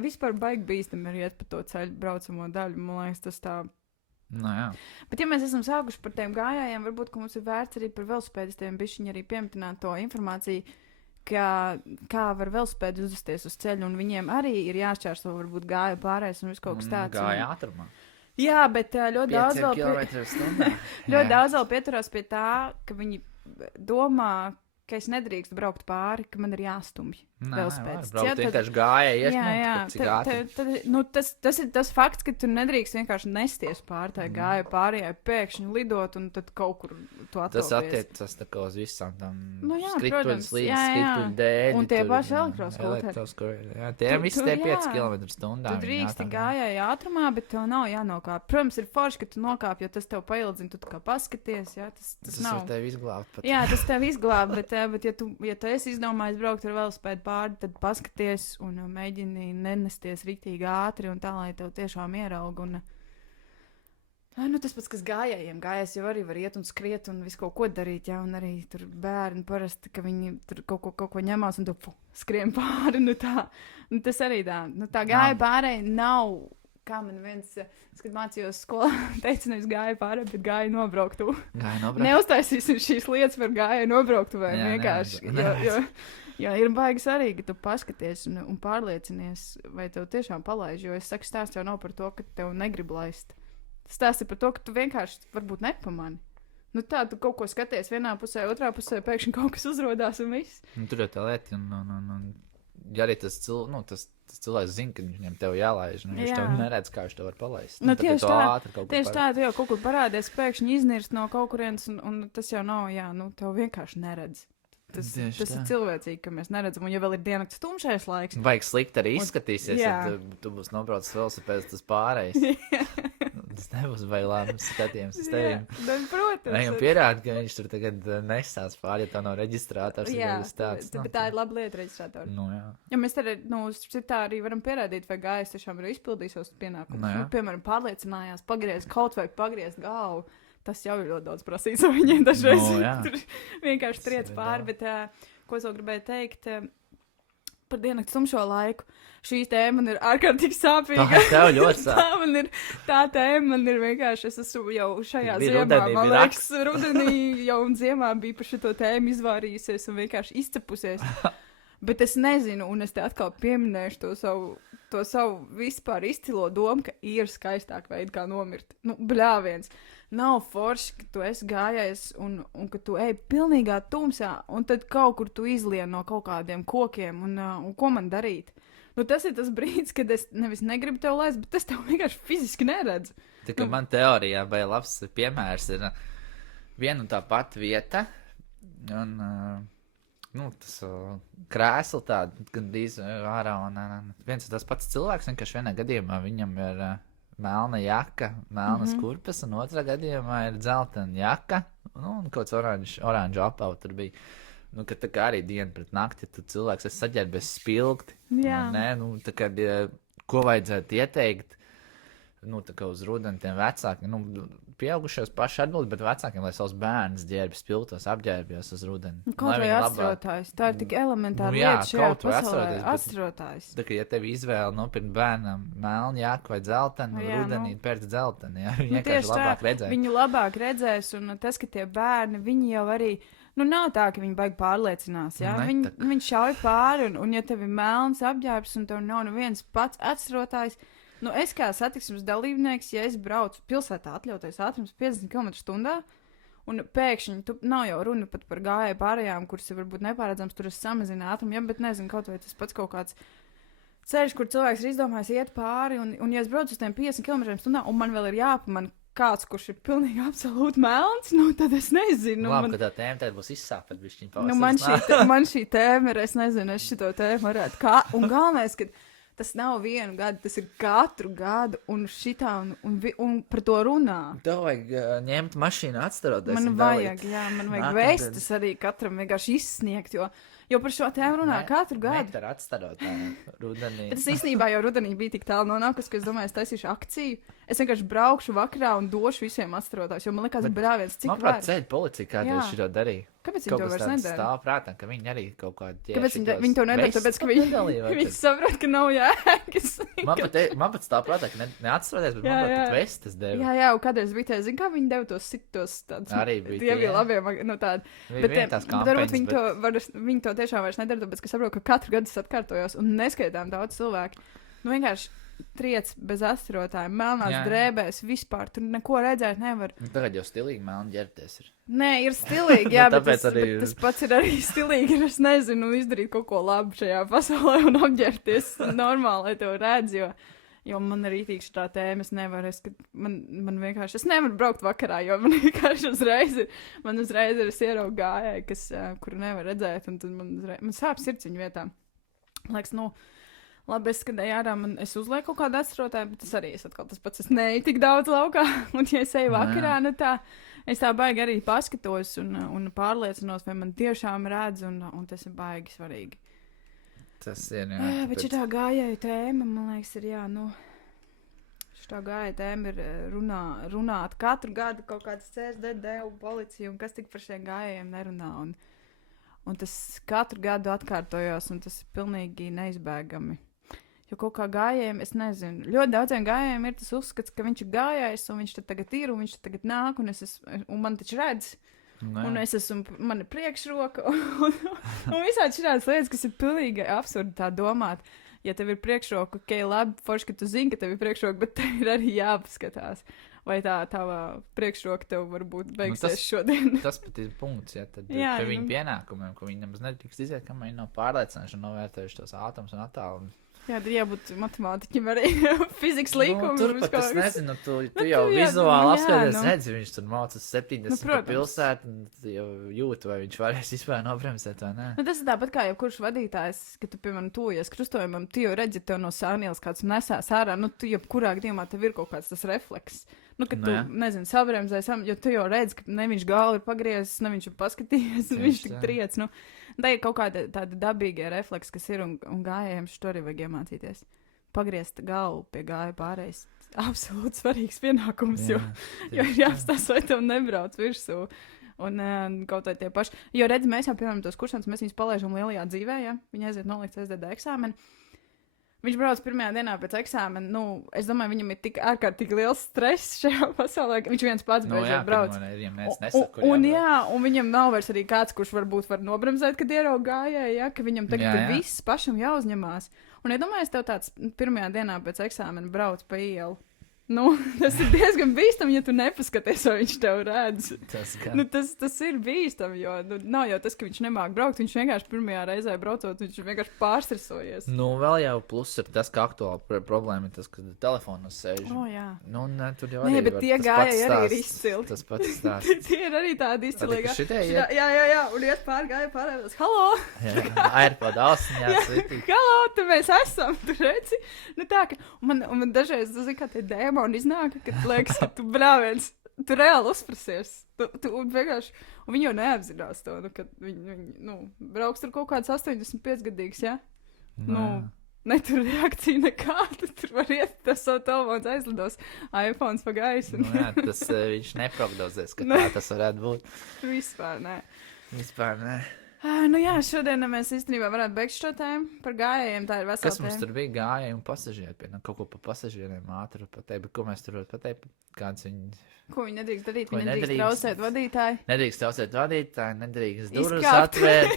vispār baigi bīstami ir iet pa to ceļu braucamo daļu. Man liekas, tas tā. Jā. Bet, ja mēs esam sākuši par tiem gājējiem, varbūt, ka mums ir vērts arī par velosipēdistiem bišķiņi arī pieminēt to informāciju, kā var velosipēdi uzvesties uz ceļu, un viņiem arī ir jāšķērso varbūt gāja pārējais un viss kaut kas tāds. Gāja ātrumā. Jā, bet ļoti daudz vēl pieturās pie tā, ka viņi domā, ka es nedrīkstu braukt pāri, ka man ir jāstumj velosipēds. Braukt vienkārši gājēji, tas ir tas fakts, ka tu nedrīkst vienkārši nesties pāri tai gāja pārējai pēkšņi lidot un tad kaut kur tu atauties. Tas attiecas tā kā uz visām tam skrituļas līdz skrituļu dēļ. Un tie paši elektroskūteri. Jā, tie visi tie 5 km/h. Tu drīksti gājēji ātrumā, bet tev nav jānokāp. Protams, ir forši, ka tu nokāp, jo tas tev paildzina, tu kā paskaties, jā, tas nav. Tas tev izglābt pat. Jā, tas tev izglābt, bet ja tu esi izdomājis braukt ar velosipēdu pāri, tad paskaties un mēģini nenesties riktīgi ātri un tā, lai tev tiešām ieraug. Tas pats, kas gājējiem. Gājējs jau arī var iet un skriet un visu kaut ko darīt, jā, un arī tur bērni parasti, ka viņi tur kaut ko ņemās un tu skrien pāri, tā. Tas arī tā. Tā gāja pārēji nav, kā man viens, kad mācījos skolā, teica, nevis gāja pārēji, bet gāja nobrauktu. Neuztaisīsim šīs lietas par gāja nobrauktu vai vienkārši. Jo ir baigi svarīgi, ka tu paskaties un pārliecinies, vai tev tiešām palaiž, jo es saku, stāsts jau nav par to, ka tev negrib laist. Stāsts ir par to, ka tu vienkārši varbūt nepamani. Tā, tu kaut ko skaties vienā pusē, otrā pusē, pēkšņi kaut kas uzrodās un viss. Tur jau tā lieta, un ja arī tas tas cilvēks zina, ka viņam tev jālaiž, viņš tev neredz, kā viņš tev var palaist. Nu, tieši tā, tu jau kaut kur parādies, pēkšņi iznirst no kaut kurienes, un tas jau nav, tev vienkārši neredz. Tas ir cilvēcīgi, ka mēs neredzam, un ja vēl ir diennakts tumšais laiks. Vajag slikti arī izskatīsies, ja tu būs nobraucis velosipēds tas pārējais. Tas nebūs vai labi skatījums uz teviem. Protams. Viņam pierāda, ka viņš tur tagad nesās pār, ja tā nav reģistrātors. Bet tā ir laba lieta reģistrātori. Jā. Ja mēs arī, tā arī varam pierādīt, vai gājis tiešām ir izpildījis savus pienākumus. Piemēram, pārliecinājās, pagriezt galvu. Tas jau ir ļoti daudz prasīts, un viņiem dažreiz tur vienkārši triec pāri. Bet, ko es vēl gribēju teikt par diennakts tumšo laiku, šī tēma man ir ārkārtīgi sāpīga. Tā tev ļoti sāp. Tā tēma man ir vienkārši, es esmu jau šajā ziemā, man liekas, rudenī jau un ziemā bija par šito tēmu izvārījusies un vienkārši izcepusies. Bet es nezinu, un es te atkal pieminēšu to savu vispār izcilo domu, ka ir skaistāk veidi, kā nomirt. Bļāviens. Nav forši, ka tu esi gājējis un ka tu ej pilnīgā tumsā, un tad kaut kur tu izlien no kaut kādiem kokiem, un ko man darīt? Tas ir tas brīdis, kad es nevis negribu tev laist, bet es tev vienkārši fiziski neredzu. Tā kā man teorijā vai labs piemērs ir viena un tā pati vieta, un tas krēsli tāda gandrīz ārā, un viens ir tas pats cilvēks, vienkārši vienā gadījumā viņam ir melna jaka, melnas kurpes, un otrā gadījumā ir dzeltena jaka, un kaut kāds oranžu apavu tur bija. Ka tā kā arī diena pret nakti, tad cilvēks saģērbies spilgti. Tā kā, ko vajadzētu ieteikt, tā kā uz rudeni tiem vecākiem, pieaugušos paši atbild, bet vecākiem, lai savus bērnus ģērbi spilgtos, apģērbjos uz rudeni. Kaut vai atstrotājs, tā ir tik elementāra lieta šajā pasaulē. Atstrotājs. Tā kā, ja tev izvēle nopirkt bērnam melnu jaku vai dzeltenu, rudenī pēc dzelteni, viņi vienkārši labāk redzēs. Viņu labāk redzēs, un tas, ka tie bērni, viņi jau arī, nav tā, ka viņi baigi pārliecinās, viņi šauj pāri, un ja tev ir melns apģērbs, un tev nav neviens pats atstrotājs, es kā satiksmes dalībnieks, ja es braucu pilsētā atļautais ātrums 50 km/h, un pēkšņi nav jau runa pat par gājēju pārējām, kuras ir varbūt nepārredzams, tur es samazinu ātrumu, bet nezinu, kaut vai tas pats kaut kāds ceļš, kur cilvēks ir izdomājis iet pāri, un ja es braucu uz tiem 50 km/h, un man vēl ir jāpamana kāds, kurš ir pilnīgi absolūti melns, tad es nezinu. Labi, ka tā tēma tad būs izsāpēt bišķiņ pausas. Man šī tēma ir, es nezinu, es šito tēmu varētu un galvenais, ka tas nav vienu gadu, tas ir katru gadu, un šitā, un par to runā. Tev vajag ņemt mašīnu atstaroties. Man vajag vēstis arī katram vienkārši izsniegt, jo par šo tēmu runā katru gadu. Nektar atstarotāju rudenī. Bet es īstenībā jau rudenī bija tik tālu nonākus, ka es domāju, es taisīšu akciju. Es vienkārši braukšu vakarā un došu visiem atstrotājus, jo man likās, brāviens, cik var. Man ceļ policija kādreiz šito darīja. Kāpēc viņi to vairs nedara? Stāv prātā, ka viņi arī kaut kādi Kāpēc viņi to nedara? Tāpēc, ka viņi saprot, ka nav jēgas. Man pat stāv prātā, ka neatstroties, bet man pat vestas deva. Jā, un kādreiz bija tā, kā viņi deva tos sitos tādus. Arī bija. Tie bija labie, tādi. Bet varbūt viņi to tiešām vairs nedara, tāpēc, ka saprot, ka katru gadu tas atkārtojos un neskaitām daudz cilvēku. Vienkārši triec bez astrotājiem, melnās drēbēs, vispār tur neko redzēt nevar. Tagad jau stilīgi melni ģērbties ir. Nē, ir stilīgi, jā, bet tas pats ir arī stilīgi, ir, es nezinu, izdarīt kaut ko labu šajā pasaulē un apģērbties normāli, lai tev redz, jo man arī tīkši tā tēma, es nevaru, man vienkārši, es nevaru braukt vakarā, jo man vienkārši uzreiz ir es ieraugu gājēju, kuru nevar redzēt, un tad man sāp sirds viņu vietā. Liekas, labi, es skatēju ārā, es uzlieku kaut kādu atstrotāju, bet tas arī tas pats, es neeju tik daudz laukā, un ja es eju vakarā, es tā baigi arī paskatos un pārliecinos, vai man tiešām redz, un tas ir baigi svarīgi. Tas ir, bet šitā gājēju tēma, man liekas, ir, šitā gājēju tēma ir runāt katru gadu kaut kāds CSDD, policija, un kas tik par šiem gājējiem nerunā, un tas katru gadu atkārtojos, un tas ir pilnīgi neizbēgami. Jo kaut kā gājējiem, es nezinu, ļoti daudziem gājējiem ir tas uzskats, ka viņš ir gājējs, un viņš tagad ir, un viņš tagad nāk, un man taču redz, un es esmu, man ir priekšroka, un visādi šādas lietas, kas ir pilnīgi absurdi tā domāt. Ja tev ir priekšroka, labi, forši, ka tu zini, ka tev ir priekšroka, bet tev ir arī jāpaskatās. Vai tā tava priekšroka tev varbūt beigsies šodien? Tas pat ir punkts, tad pie viņu pienākumiem, ka viņi nemaz nedrīkst iziet, kamēr viņi nav pārliecinājuši un novērtējuši tos ātrums un attālums. Jā, tur jābūt matemātiķim arī fizikas līkumu. Turpat es nezinu, tu jau vizuāli apskaties, redzi, viņš tur mācās 70 pilsētu, un jau jūtu, vai viņš varēs vispār nobremzēt vai nē. Tas ir tāpat kā jebkurš vadītājs, ka tu, piemēram, tuvojies krustojumam, tu jau redzi, tev no sānielas kāds nesās ārā, tu jebkurā gadījumā tev ir kaut kāds tas refleks. Kad tu, nezinu, sabremzēs, jo tu jau redzi, ka ne viņš galvu ir pagriezis, ne viņš ir paskatījies, viņš tik triec, Tā ir kaut kāda tāda dabīga refleks, kas ir, un gājējiem šo arī vajag iemācīties. Pagriezt galvu pie gāja pārējais. Absolūti svarīgs pienākums, jo ir jāstās, vai tev nebrauc virsū. Un kaut vai tie paši. Jo redz, mēs jau, piemēram, tos kursantus, mēs viņus palaižam lielajā dzīvē, ja? Viņi aiziet nolikt SDD eksāmeni. Viņš brauc pirmajā dienā pēc eksāmena. Es domāju, viņam ir tik ārkārtīgi liels stress šajā pasaulē, ka viņš viens pats brauc. Un viņam nav vairs arī kāds, kurš varbūt var nobremzēt, kad ierauga gājēji, ja? Ka viņam tagad viss pašam jāuzņemās. Un iedomājies, tev tāds pirmajā dienā pēc eksāmena brauc pa ielu. Tas ir diezgan bīstami, ja tu nepaskaties, vai viņš tev redz. Tas ir bīstami, jo nav jau tas, ka viņš nemāk braukt. Viņš vienkārši pirmajā reizē braucot, viņš vienkārši pārstresojies. Vēl jau plus ir tas, ka aktuāli problēma ir tas, ka telefonos sēž. Jā. Tur jau arī bet tie gājēji arī ir izcili. Tas pats stāsts. Tie ir arī tādi izcili. Jā. Un iet pārējās. Halo! AirPod ausiņās. Halo, tu mēs esam, tu redzi. Tā, ka man dažreiz, tu zini, kā tie dēma. Un iznāk, ka liekas, ka tu brāviens, tu reāli uzprasies. Un viņi jau neapzinās to, ka viņi brauks tur kaut kāds 85 gadīgs, ja? Ne tur reakcija nekāda, tur var iet, tas savu telefons aizlidos, iPhones pa gaisu. Tas viņš neprognozēs, ka tā tas varētu būt. Vispār nē. Šodien mēs īstenībā varētu beigt šo tēmu par gājējiem. Tā ir vesela tēma. Kas mums tur bija gājēji un pasažieri? Kaut ko par pasažieriem ātri pateikt, bet ko mēs tur varam pateikt? Kāds viņi... Ko viņi nedrīkst darīt? Viņi nedrīkst traucēt vadītāju. Nedrīkst traucēt vadītāju, nedrīkst durvis atvērt.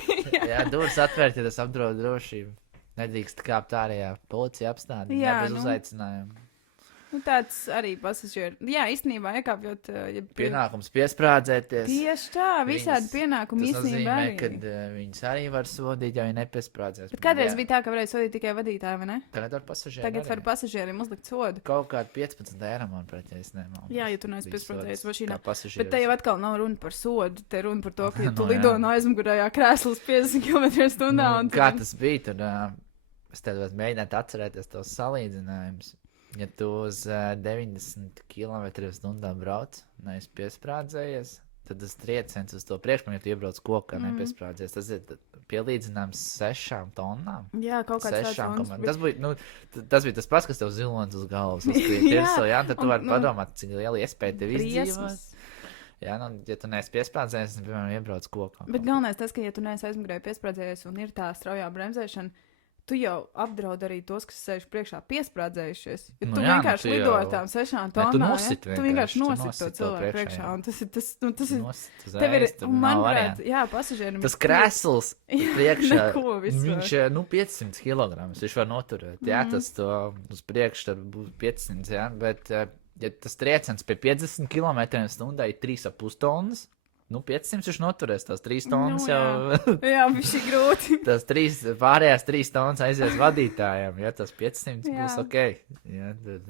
Durvis atvērt, ja tas apdraud drošību. Nedrīkst kāpt ārējā policija apstādīt. Bez uzaicinājuma. Tāds arī pasažieri. Jā, īstenībā iekāpjot... Pienākums piesprādzēties. Tieši tā, visādi pienākumi īstenībā arī. Tas nozīmē, ka viņus arī var sodīt, ja viņi nepiesprādzēs. Bet kādreiz bija tā, ka varēja sodīt tikai vadītāju, vai ne? Tagad var pasažieriem. Tagad var pasažieriem uzlikt sodu. Kaut kādu 15 eiro, manuprāt, ja es nemaldos. Jā, ja tu neesi piesprādzējies mašīnā. Bet te jau jau atkal nav runa par sodu. Te runa par to, ka ja tu lido no aizmugurējā krēslas 50 km/h. Kā tas bija, tad es tev mēģinātu atcerēties tos salīdzinājumus. Ja tu uz 90 km/h brauc, nevis piesprādzējies, tad tas trieciens uz to priekšmanu, ja tu iebrauc kokā, nepiesprādzējies, tas ir pielīdzināms 6 tonnām. Jā, kaut kāds tāds. Tas bija tas pats, kas tev zilonis uz galvas uzkrīt. Tad tu vari padomāt, cik liela iespēja tev izdzīvot. Jā, ja tu neesi piesprādzējies, tad, piemēram, iebrauc kokā. Bet galvenais tas, ka ja tu neesi aizmugurēji piesprādzējies un ir tā straujā bremzēšana, tu jau apdraud arī tos, kas sēž priekšā piesprādzējušies. Jo tu vienkārši lido ar tām 6 tonnām. Tu vienkārši nosit to cilvēku priekšā. Un tas ir. Tev ir, manuprāt, pasažierim. Tas krēsls priekšā. Viņš 500 kg. Viņš var noturēt. Jā, tas to uz priekšu tad būs 500, jā. Bet, ja tas trieciens pie 50 km/h ir 3,5 tonnas. 500 viņš noturēs, tās 3 tonnas jau. Jā, viņš ir grūti. Tas pārējās 3 tonnas aizies vadītājiem, ja tas 500 būs ok. Ja, tad,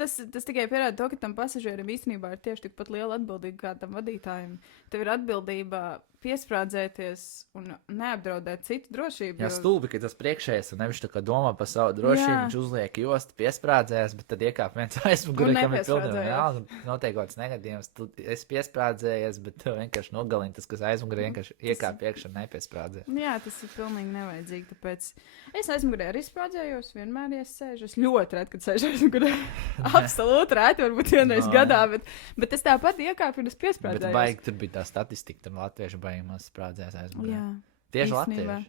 tas tikai pierāda to, ka tam pasažierim īstenībā ir tieši tikpat liela atbildība kā tam vadītājiem. Tev ir atbildība piesprādzēties un neapdraudēt citu drošību. Jā, stulbi, ka tas priekšējais un nevis tā kā domā par savu drošību, viņš uzliek jostu, piesprādzējies, bet tad iekāp viens aizmugurē, kam ir pildījumi. Notiek kaut kāds negadījums, tu esi piesprādzējies, bet tev vienkārši nogalina tas, kas aizmugurē vienkārši iekāp iekšā nepiesprādzē. Jā, tas ir pilnīgi nevajadzīgi, tāpēc es aizmugurē arī sprādzējos, vienmēr, ja es sēžu. Es ļoti reti, kad sēžu aizmugurē. Absolūti reti, varbūt vienreiz gadā, bet es tāpat iekāpu un es piesprādzējos. Bet baigi, tur bija tā statistika, tur latvieši baigās sprādzēs aizmugurē. Tieši latvieši.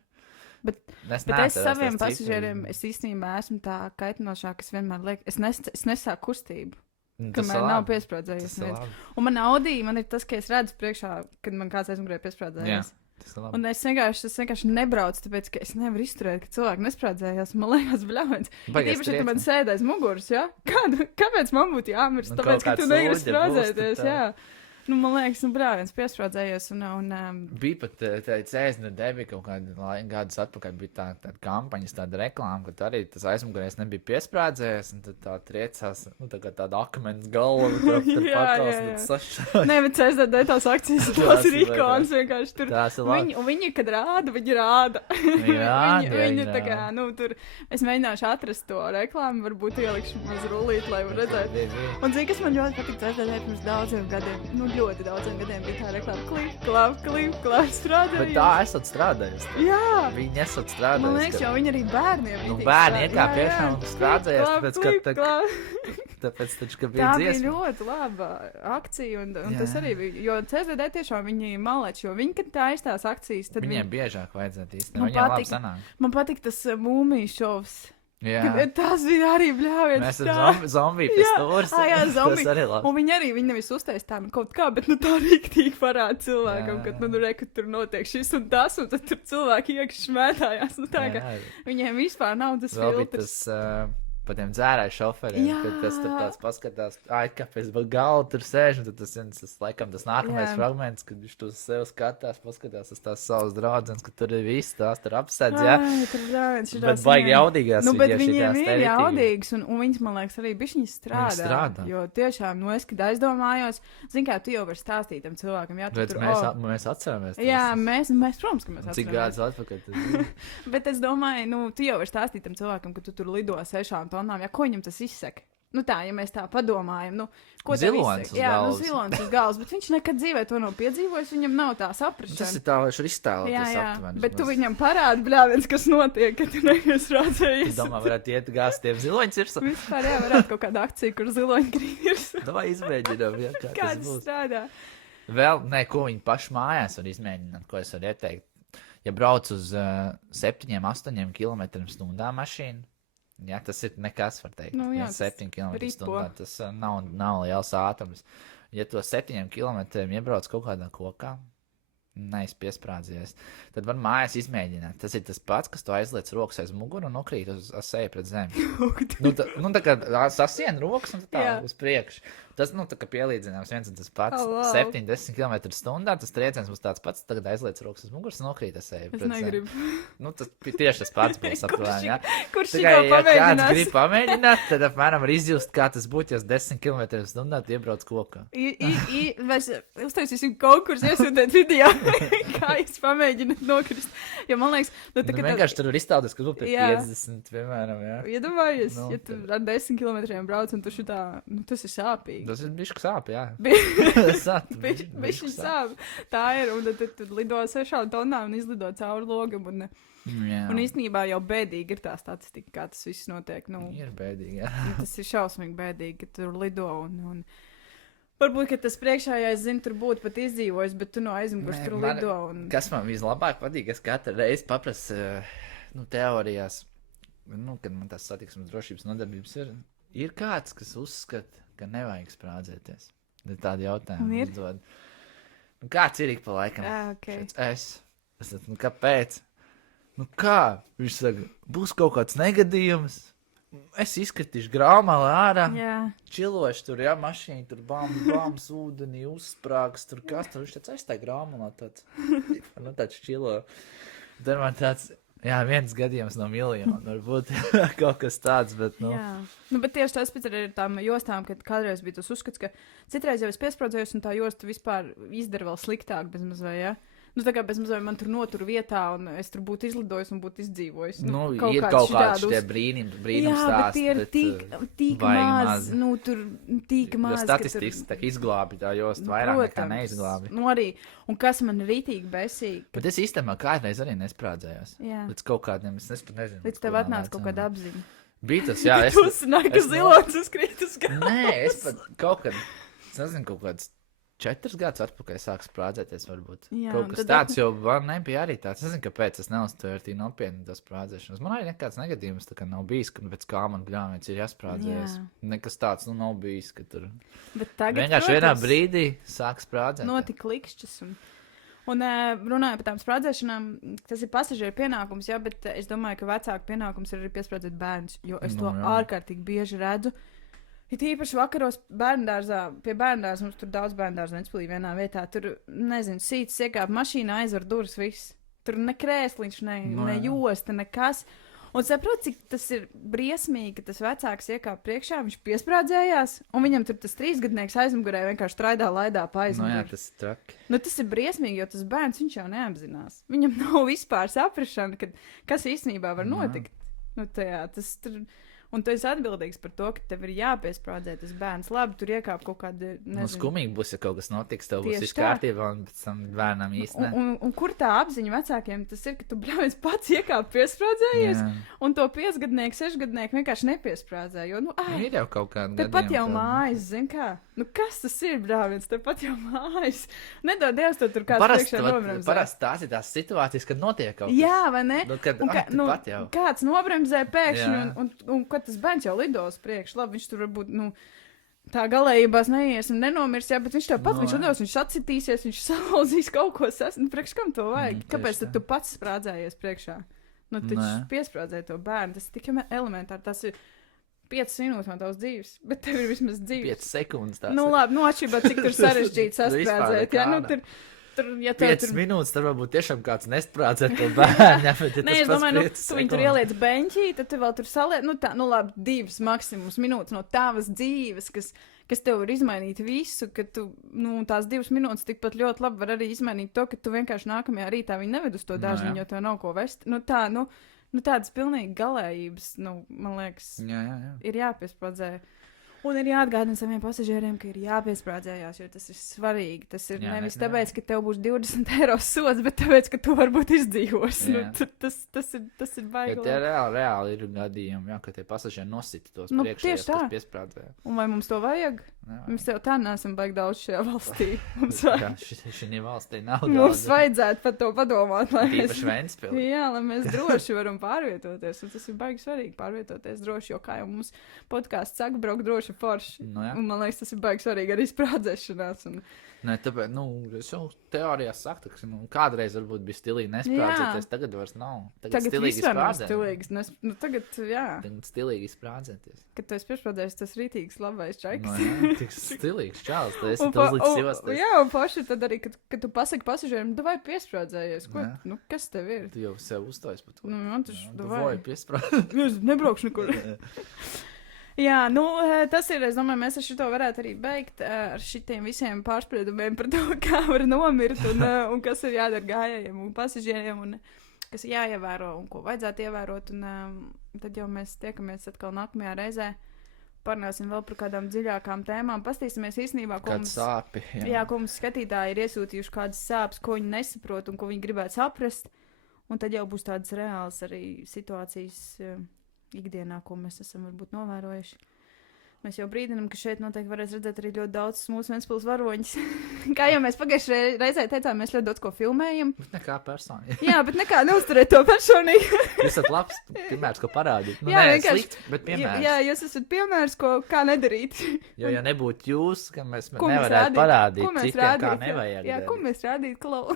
Bet es saviem pasažieriem, es īstenībā esmu tā kaitinošā, kas vienmēr liek, es nesāku kustību, kamēr nav piesprādzējies. Un man Audi, man ir tas, ka es redzu priekšā, kad man kāds aizmugurē piesprādzējies. Un es vienkārši nebraucu, tāpēc, ka es nevaru izturēt, ka cilvēki nesprādzējās. Man liekas, bļāviens. Īpaši, ja tu man sēdēs muguras, jā? Kāpēc man būtu jāmirst? Tāpēc, ka tu negribi sprādzēties, jā. Nu, man liekas, brāļiens piesprādzējies un bija pat cēsne debija kaut kādu gadus atpakaļ, bija tāda kampaņas, tāda reklāma, ka arī tas aizmugurējs nebija piesprādzējies, un tad tā triecās, tā kā tāda akmens galva, Nē, bet CSDD tās akcijas, tās ir ikonas vienkārši tur. Viņi, kad rāda, viņi rāda. Viņi tā kā, tur, es mēģināšu atrast to reklāmu, varbūt ielikšu maz rullīt, lai var redzēt. Un zini, kas man ļoti patīk CSDD pirms daudziem gadiem, ļoti daudziem gadiem bija tā reklāma, klip, strādāja. Bet tā esat strādājusi. Jā. Viņi esat strādājusi. Man liekas, jau viņi arī bērniem. Bērni iekāpjā un strādājies, tāpēc taču, ka bija dziesma. Tā bija ļoti laba akcija, un tas arī bija, jo CSDD tiešām viņi malēč, jo viņi, kad tā aizstās akcijas, tad viņiem biežāk vajadzētu īstenībā, viņiem labi sanāk. Man patīk tas mūmiju šovs. Jā. Tas bija arī bļāviens. Mēs esam zombiju pie stūras. Jā, zombiju. Tas arī labi. Un viņi nevis uztais tā kaut kā, bet tā rīktīgi parāda cilvēkam, kad ka tur notiek šis un tas, un tad tur cilvēki iekšķi šmētājās. Tā kā viņiem vispār nav tas filtrs. Pa tiem dzērāju šoferiem, kad tas tur tāds paskatās, kāpēc galva tur sēž, un tad tas laikam tas nākamais fragments, kad viņš tur sev skatās, paskatās uz tās savas draudzenes, ka tur ir viss, tās tur apsedz, jā. Bet baigi jaudīgās. Bet viņiem ir jaudīgas, un viņas, man liekas, arī bišķiņas strādā. Jo tiešām, es, kad aizdomājos, zin kā, tu jau vari stāstīt tam cilvēkam, jā, tu tur. Mēs atceramies. Jā, mēs, protams, ka mēs atceramies. Cik gadus atpakaļ? Bet es domāju, tu jau vari stāstīt tam cilvēkam, ka tu tur lido 6 tonām, ja ko viņam tas izsaka? Tā, ja mēs tā padomājam, ko zilonis uz galvas. Jā, zilonis uz galvas, bet viņš nekad dzīvē to nav piedzīvojis, viņam nav tā saprašana. Tas ir tā, viņš ir iztēloties aptuveni. Bet tu viņam parādi, bļāviens, kas notiek, kad tu nevies rādzējies. Es domāju, varētu iet gāzt tiem ziloņus virsū. Vispār, varētu kaut kāda akcija, kur ziloņi krīt virsū. Davai izmēģinām, jā, kā tas būs. Strādā. Vēl, ko viņi paši mājās var izmēģināt, ko es varu ieteikt. Ja brauc uz 7-8 km/h mašīnu, jā, tas ir nekas, var teikt. 7 km/h. Tas nav liels ātrums. Ja to 7 km iebrauc kaut kādā kokā, neizpiesprādzies, tad var mājās izmēģināt. Tas ir tas pats, kas tu aizliec rokas aiz muguru un nokrīt uz seju pret zemi. Tā kā sasien rokas un tā uz priekšu. Tas, tā kā pielīdzināms viens un tas pats. 7-10 km/h, tas trieciens būs tāds pats, tagad aizliec rokas uz muguras un nokrīt uz seju pret zemi. Es negribu. Tas tieši tas pats būs aptuveni, jā. Kurš šito pamēģinās? Ja kāds grib pamēģināt, tad apmēram var izjust, kā tas būtu, ja 10 km/h iebrauc kokā. Mēs uztaisīsim konkursu, iesūtēt video, kā jūs pamēģināt nokrist. Jo man liekas, vienkārši tur var izstāties, ka būtu pie 50, piemēram, jā. Iedomājies, ja tu ar 10 km brauc un tu šitā, tas ir sāpīgi. Tas ir bišķi sāp, jā. Bišķi sāp. Tā ir, un tad tu lido 6 tonām un izlido cauri logam. Un īstenībā jau bēdīgi ir tā statistika, kā tas viss notiek. Ir bēdīgi, jā. Tas ir šausmīgi bēdīgi, ka tur lido un varbūt, ka tas priekšējais, tur būtu pat izdzīvojis, bet tu no aizmugures tur lido. Kas man vislabāk patīk, es katru reizi paprasu, teorijās, kad man tās satiksmes drošības nodarbības ir kāds, kas uzskata, ka nevajag sprādzēties. Ir tādi jautājumi uzdod. Kāds ir ik pa laikam? Okay. Es kāpēc? Kā? Viņš saka, būs kaut kāds negadījums. Es izkritīšu grāmali ārā. Čiloši tur, mašīna, tur bams, ūdenī, uzsprāgs, tur kas tur. Viņš tāds aizstāja grāmalā tāds. Tāds čilo. Tad man tāds... Jā, viens gadījums no miljonu, varbūt kaut kas tāds, bet, Jā, bet tieši tas pēc arī ir tām jostām, kad kādreiz bija tas uzskats, ka citreiz jau es piesprādzējos un tā josta vispār izdara vēl sliktāk bezmaz vai, ja? Tā kā bezmaz vai man tur notur vietā un es tur būtu izlidojis un būtu izdzīvojis. Ir kaut kāds šitie brīnums stāsts, bet tie ir tik maz, tur tik maz. Jo statistikas tā izglābi tā josta vairāk nekā neizglābi. Arī, un kas man rītīgi besīgi. Bet es īstenībā kādreiz arī nesprādzējos. Līdz kaut kādiem, es nezinu. Līdz tev atnāca kaut kāda apziņa. Bija tas, jā. Tu uznāk, ka zilots uzkrīt uz galvu. Nē, es pat kaut kad, es nezinu, kaut kāds 4 gadus atpakaļ sāku sprādzēties, varbūt. Jā, kaut kas tāds, jo man nebija arī tāds. Es nezinu, kāpēc es neuztvēru tī nopietni tas sprādzēšanas. Man arī nekāds negadījums tā kā nav bijis, ka pēc kā man bļāviens ir jāsprādzējas. Nekas tāds, nav bijis, ka tur. Bet tagad, vienkārši vienā brīdī sāk sprādzēt. Notika klikšķis un runāju par tām sprādzēšanām, tas ir pasažieru pienākums, jā, bet es domāju, ka vecāku pienākums ir arī piesprādzēt bērnus, jo es to ārkārtīgi bieži redzu. Ir īpaši vakaros bērndārzā, pie bērndārza mums tur daudz bērndārza Ventspilī vienā vietā. Tur, nezinu, sīts iekāp mašīnā, aizver durvis, viss. Tur ne krēsliņš, ne josta, nekas. Un saprot, cik tas ir briesmīgi, ka tas vecāks iekāp priekšā, viņš piesprādzējās, un viņam tur tas 3-gadnieks aizmugurē vienkārši traidā laidā pa aizmuguri. Jā, tas ir traki. Nu, tas ir briesmīgi, jo tas bērns viņš jau neapzinās. Viņam nav vispār saprašana, kas īstenībā var notikt. Nu, tajā, tas tur... Un tu esi atbildīgs par to, ka tev ir jāpiesprādzē tas bērns. Labi, tur iekāp kaut kāda, nezinu. Skumīgi būs, ja kaut kas notiks, tev būs viss kārtībā, un pēc tam bērnam īsti ne. Un kur tā apziņa vecākiem tas ir, ka tu bļaujies pats iekāp piesprādzējies, un to 5-gadnieku, 6-gadnieku vienkārši nepiesprādzē, jo, ir jau kaut kāda gadījuma. Tepat jau mājas, zin kā? Nu, kas tas ir, bļaujies? Tepat jau mājas. Nedod Dievs, to tur kāds priekšā nobremzē. Parasti tās ir tās situācijas, kad notiek kaut kas. Jā, vai ne? Un kāds nobremzē pēkšņi, un kad tas bērns jau lidos priekš, labi, viņš tur varbūt, tā galējībās neies un nenomirs, jā, bet viņš tev pats, viņš lidos, viņš atsitīsies, viņš salauzīs kaut ko priekš kam to vajag? Kāpēc tad tu pats sprādzējies priekšā? Nu, taču piesprādzēji to bērnu, tas ir tik elementāri, tas ir 5 minūtes no tavas dzīves, bet tev ir vismaz dzīves. 5 sekundes tās. Nu, labi, atšķirībā, cik tur sarežģīti sasprādzēt, jā, ja 5 minūtes, tad varbūt tiešām kāds nesprādzē to bērnu. Nē, es domāju, tu viņu tur ieliec beņķī, tad tu vēl tur saliec, labi, 2 maksimums minūtes no tavas dzīves, kas tev var izmainīt visu, ka tu, tās 2 minūtes tikpat ļoti labi var arī izmainīt to, ka tu vienkārši nākamajā rītā viņu neved uz to dārziņu, jo tev nav ko vest. Tādas pilnīgi galējības, man liekas, ir jāpiesprādzē. Un ir jāatgādina saviem pasažieriem, ka ir jāpiesprādzējās, jo tas ir svarīgi. Tas ir nevis tāpēc, ka tev būs 20 eiro sods, bet tāpēc, ka tu varbūt izdzīvos. Tas ir baigi. Ja tie reāli ir gadījumi, ka tie pasažieri nosita tos priekšējos, kas piesprādzē. Un vai mums to vajag? Mēs jau tā neesam baigi daudz šajā valstī. Šī valstī nav daudz. Mums vajadzētu par to padomāt. Tīpaši Ventspilī. Jā, lai mēs droši varam pārvietoties. Un tas ir baigi svarīgi pārvietoties droši, jo kā jau mums podkāsts saka, braukt droši forši. Un man liekas, tas ir baigi svarīgi arī sprādzēšanās. Nē, tāpēc, es jau teorijā saku, ka kādreiz varbūt bija stilīgi nesprādzēties, tagad vairs nav. Tagad stilīgi sprādzēties. Tagad, jā. Tagad stilīgi sprādzēties. Kad tu esi piesprādzējis, tas rītīgs labais čaiks. Tik stilīgs čāls, tu esi uzlicis jostas. Jā, un paši tad arī, kad tu pasaki pasažieriem, tu vai piesprādzējies, kas tev ir? Tu jau sev uzstājas par to. Tu vai piesprādzējies. Es nebraukšu nekur. Jā, tas ir, es domāju, mēs ar šito varētu arī beigt ar šitiem visiem pārspriedumiem par to, kā var nomirt un kas ir jādara gājējiem un pasažieriem un kas ir jāievēro un ko vajadzētu ievērot. Un tad jau mēs tiekamies atkal nākamajā reizē. Parunāsim vēl par kādām dziļākām tēmām. Pastīsimies īstenībā, ko mums skatītāji ir iesūtījuši kādas sāpes, ko viņi nesaprot un ko viņi gribētu saprast. Un tad jau būs tādas reālas arī situācijas ikdienā, ko mēs esam varbūt novērojuši. Mēs jau brīdinam, ka šeit noteikti varēs redzēt arī ļoti daudz mūsu Ventspils varoņus. Kā jau mēs pagājušajā reizē teicām, mēs ļoti daudz ko filmējam. Bet nekā personīgi. Jā, bet nekā neuzturēt to personīgi. Jūs esat labs piemērs, ko parādīt. Jā, vienkārši. Slikt, bet piemērs. Jā, jūs esat piemērs, kā nedarīt. Jo, ja nebūtu jūs, ka mēs nevarētu parādīt citiem, kā nevajag. Jā, ko mēs rādīt, klau.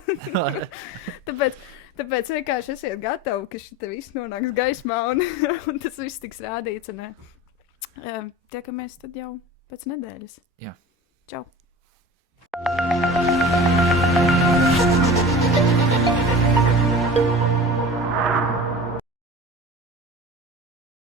Tāpēc vienkārši esiet gatavi, ka šī viss nonāks gaismā un tas viss tiks rādīts. Tiekamies tad jau pēc nedēļas. Jā. Čau!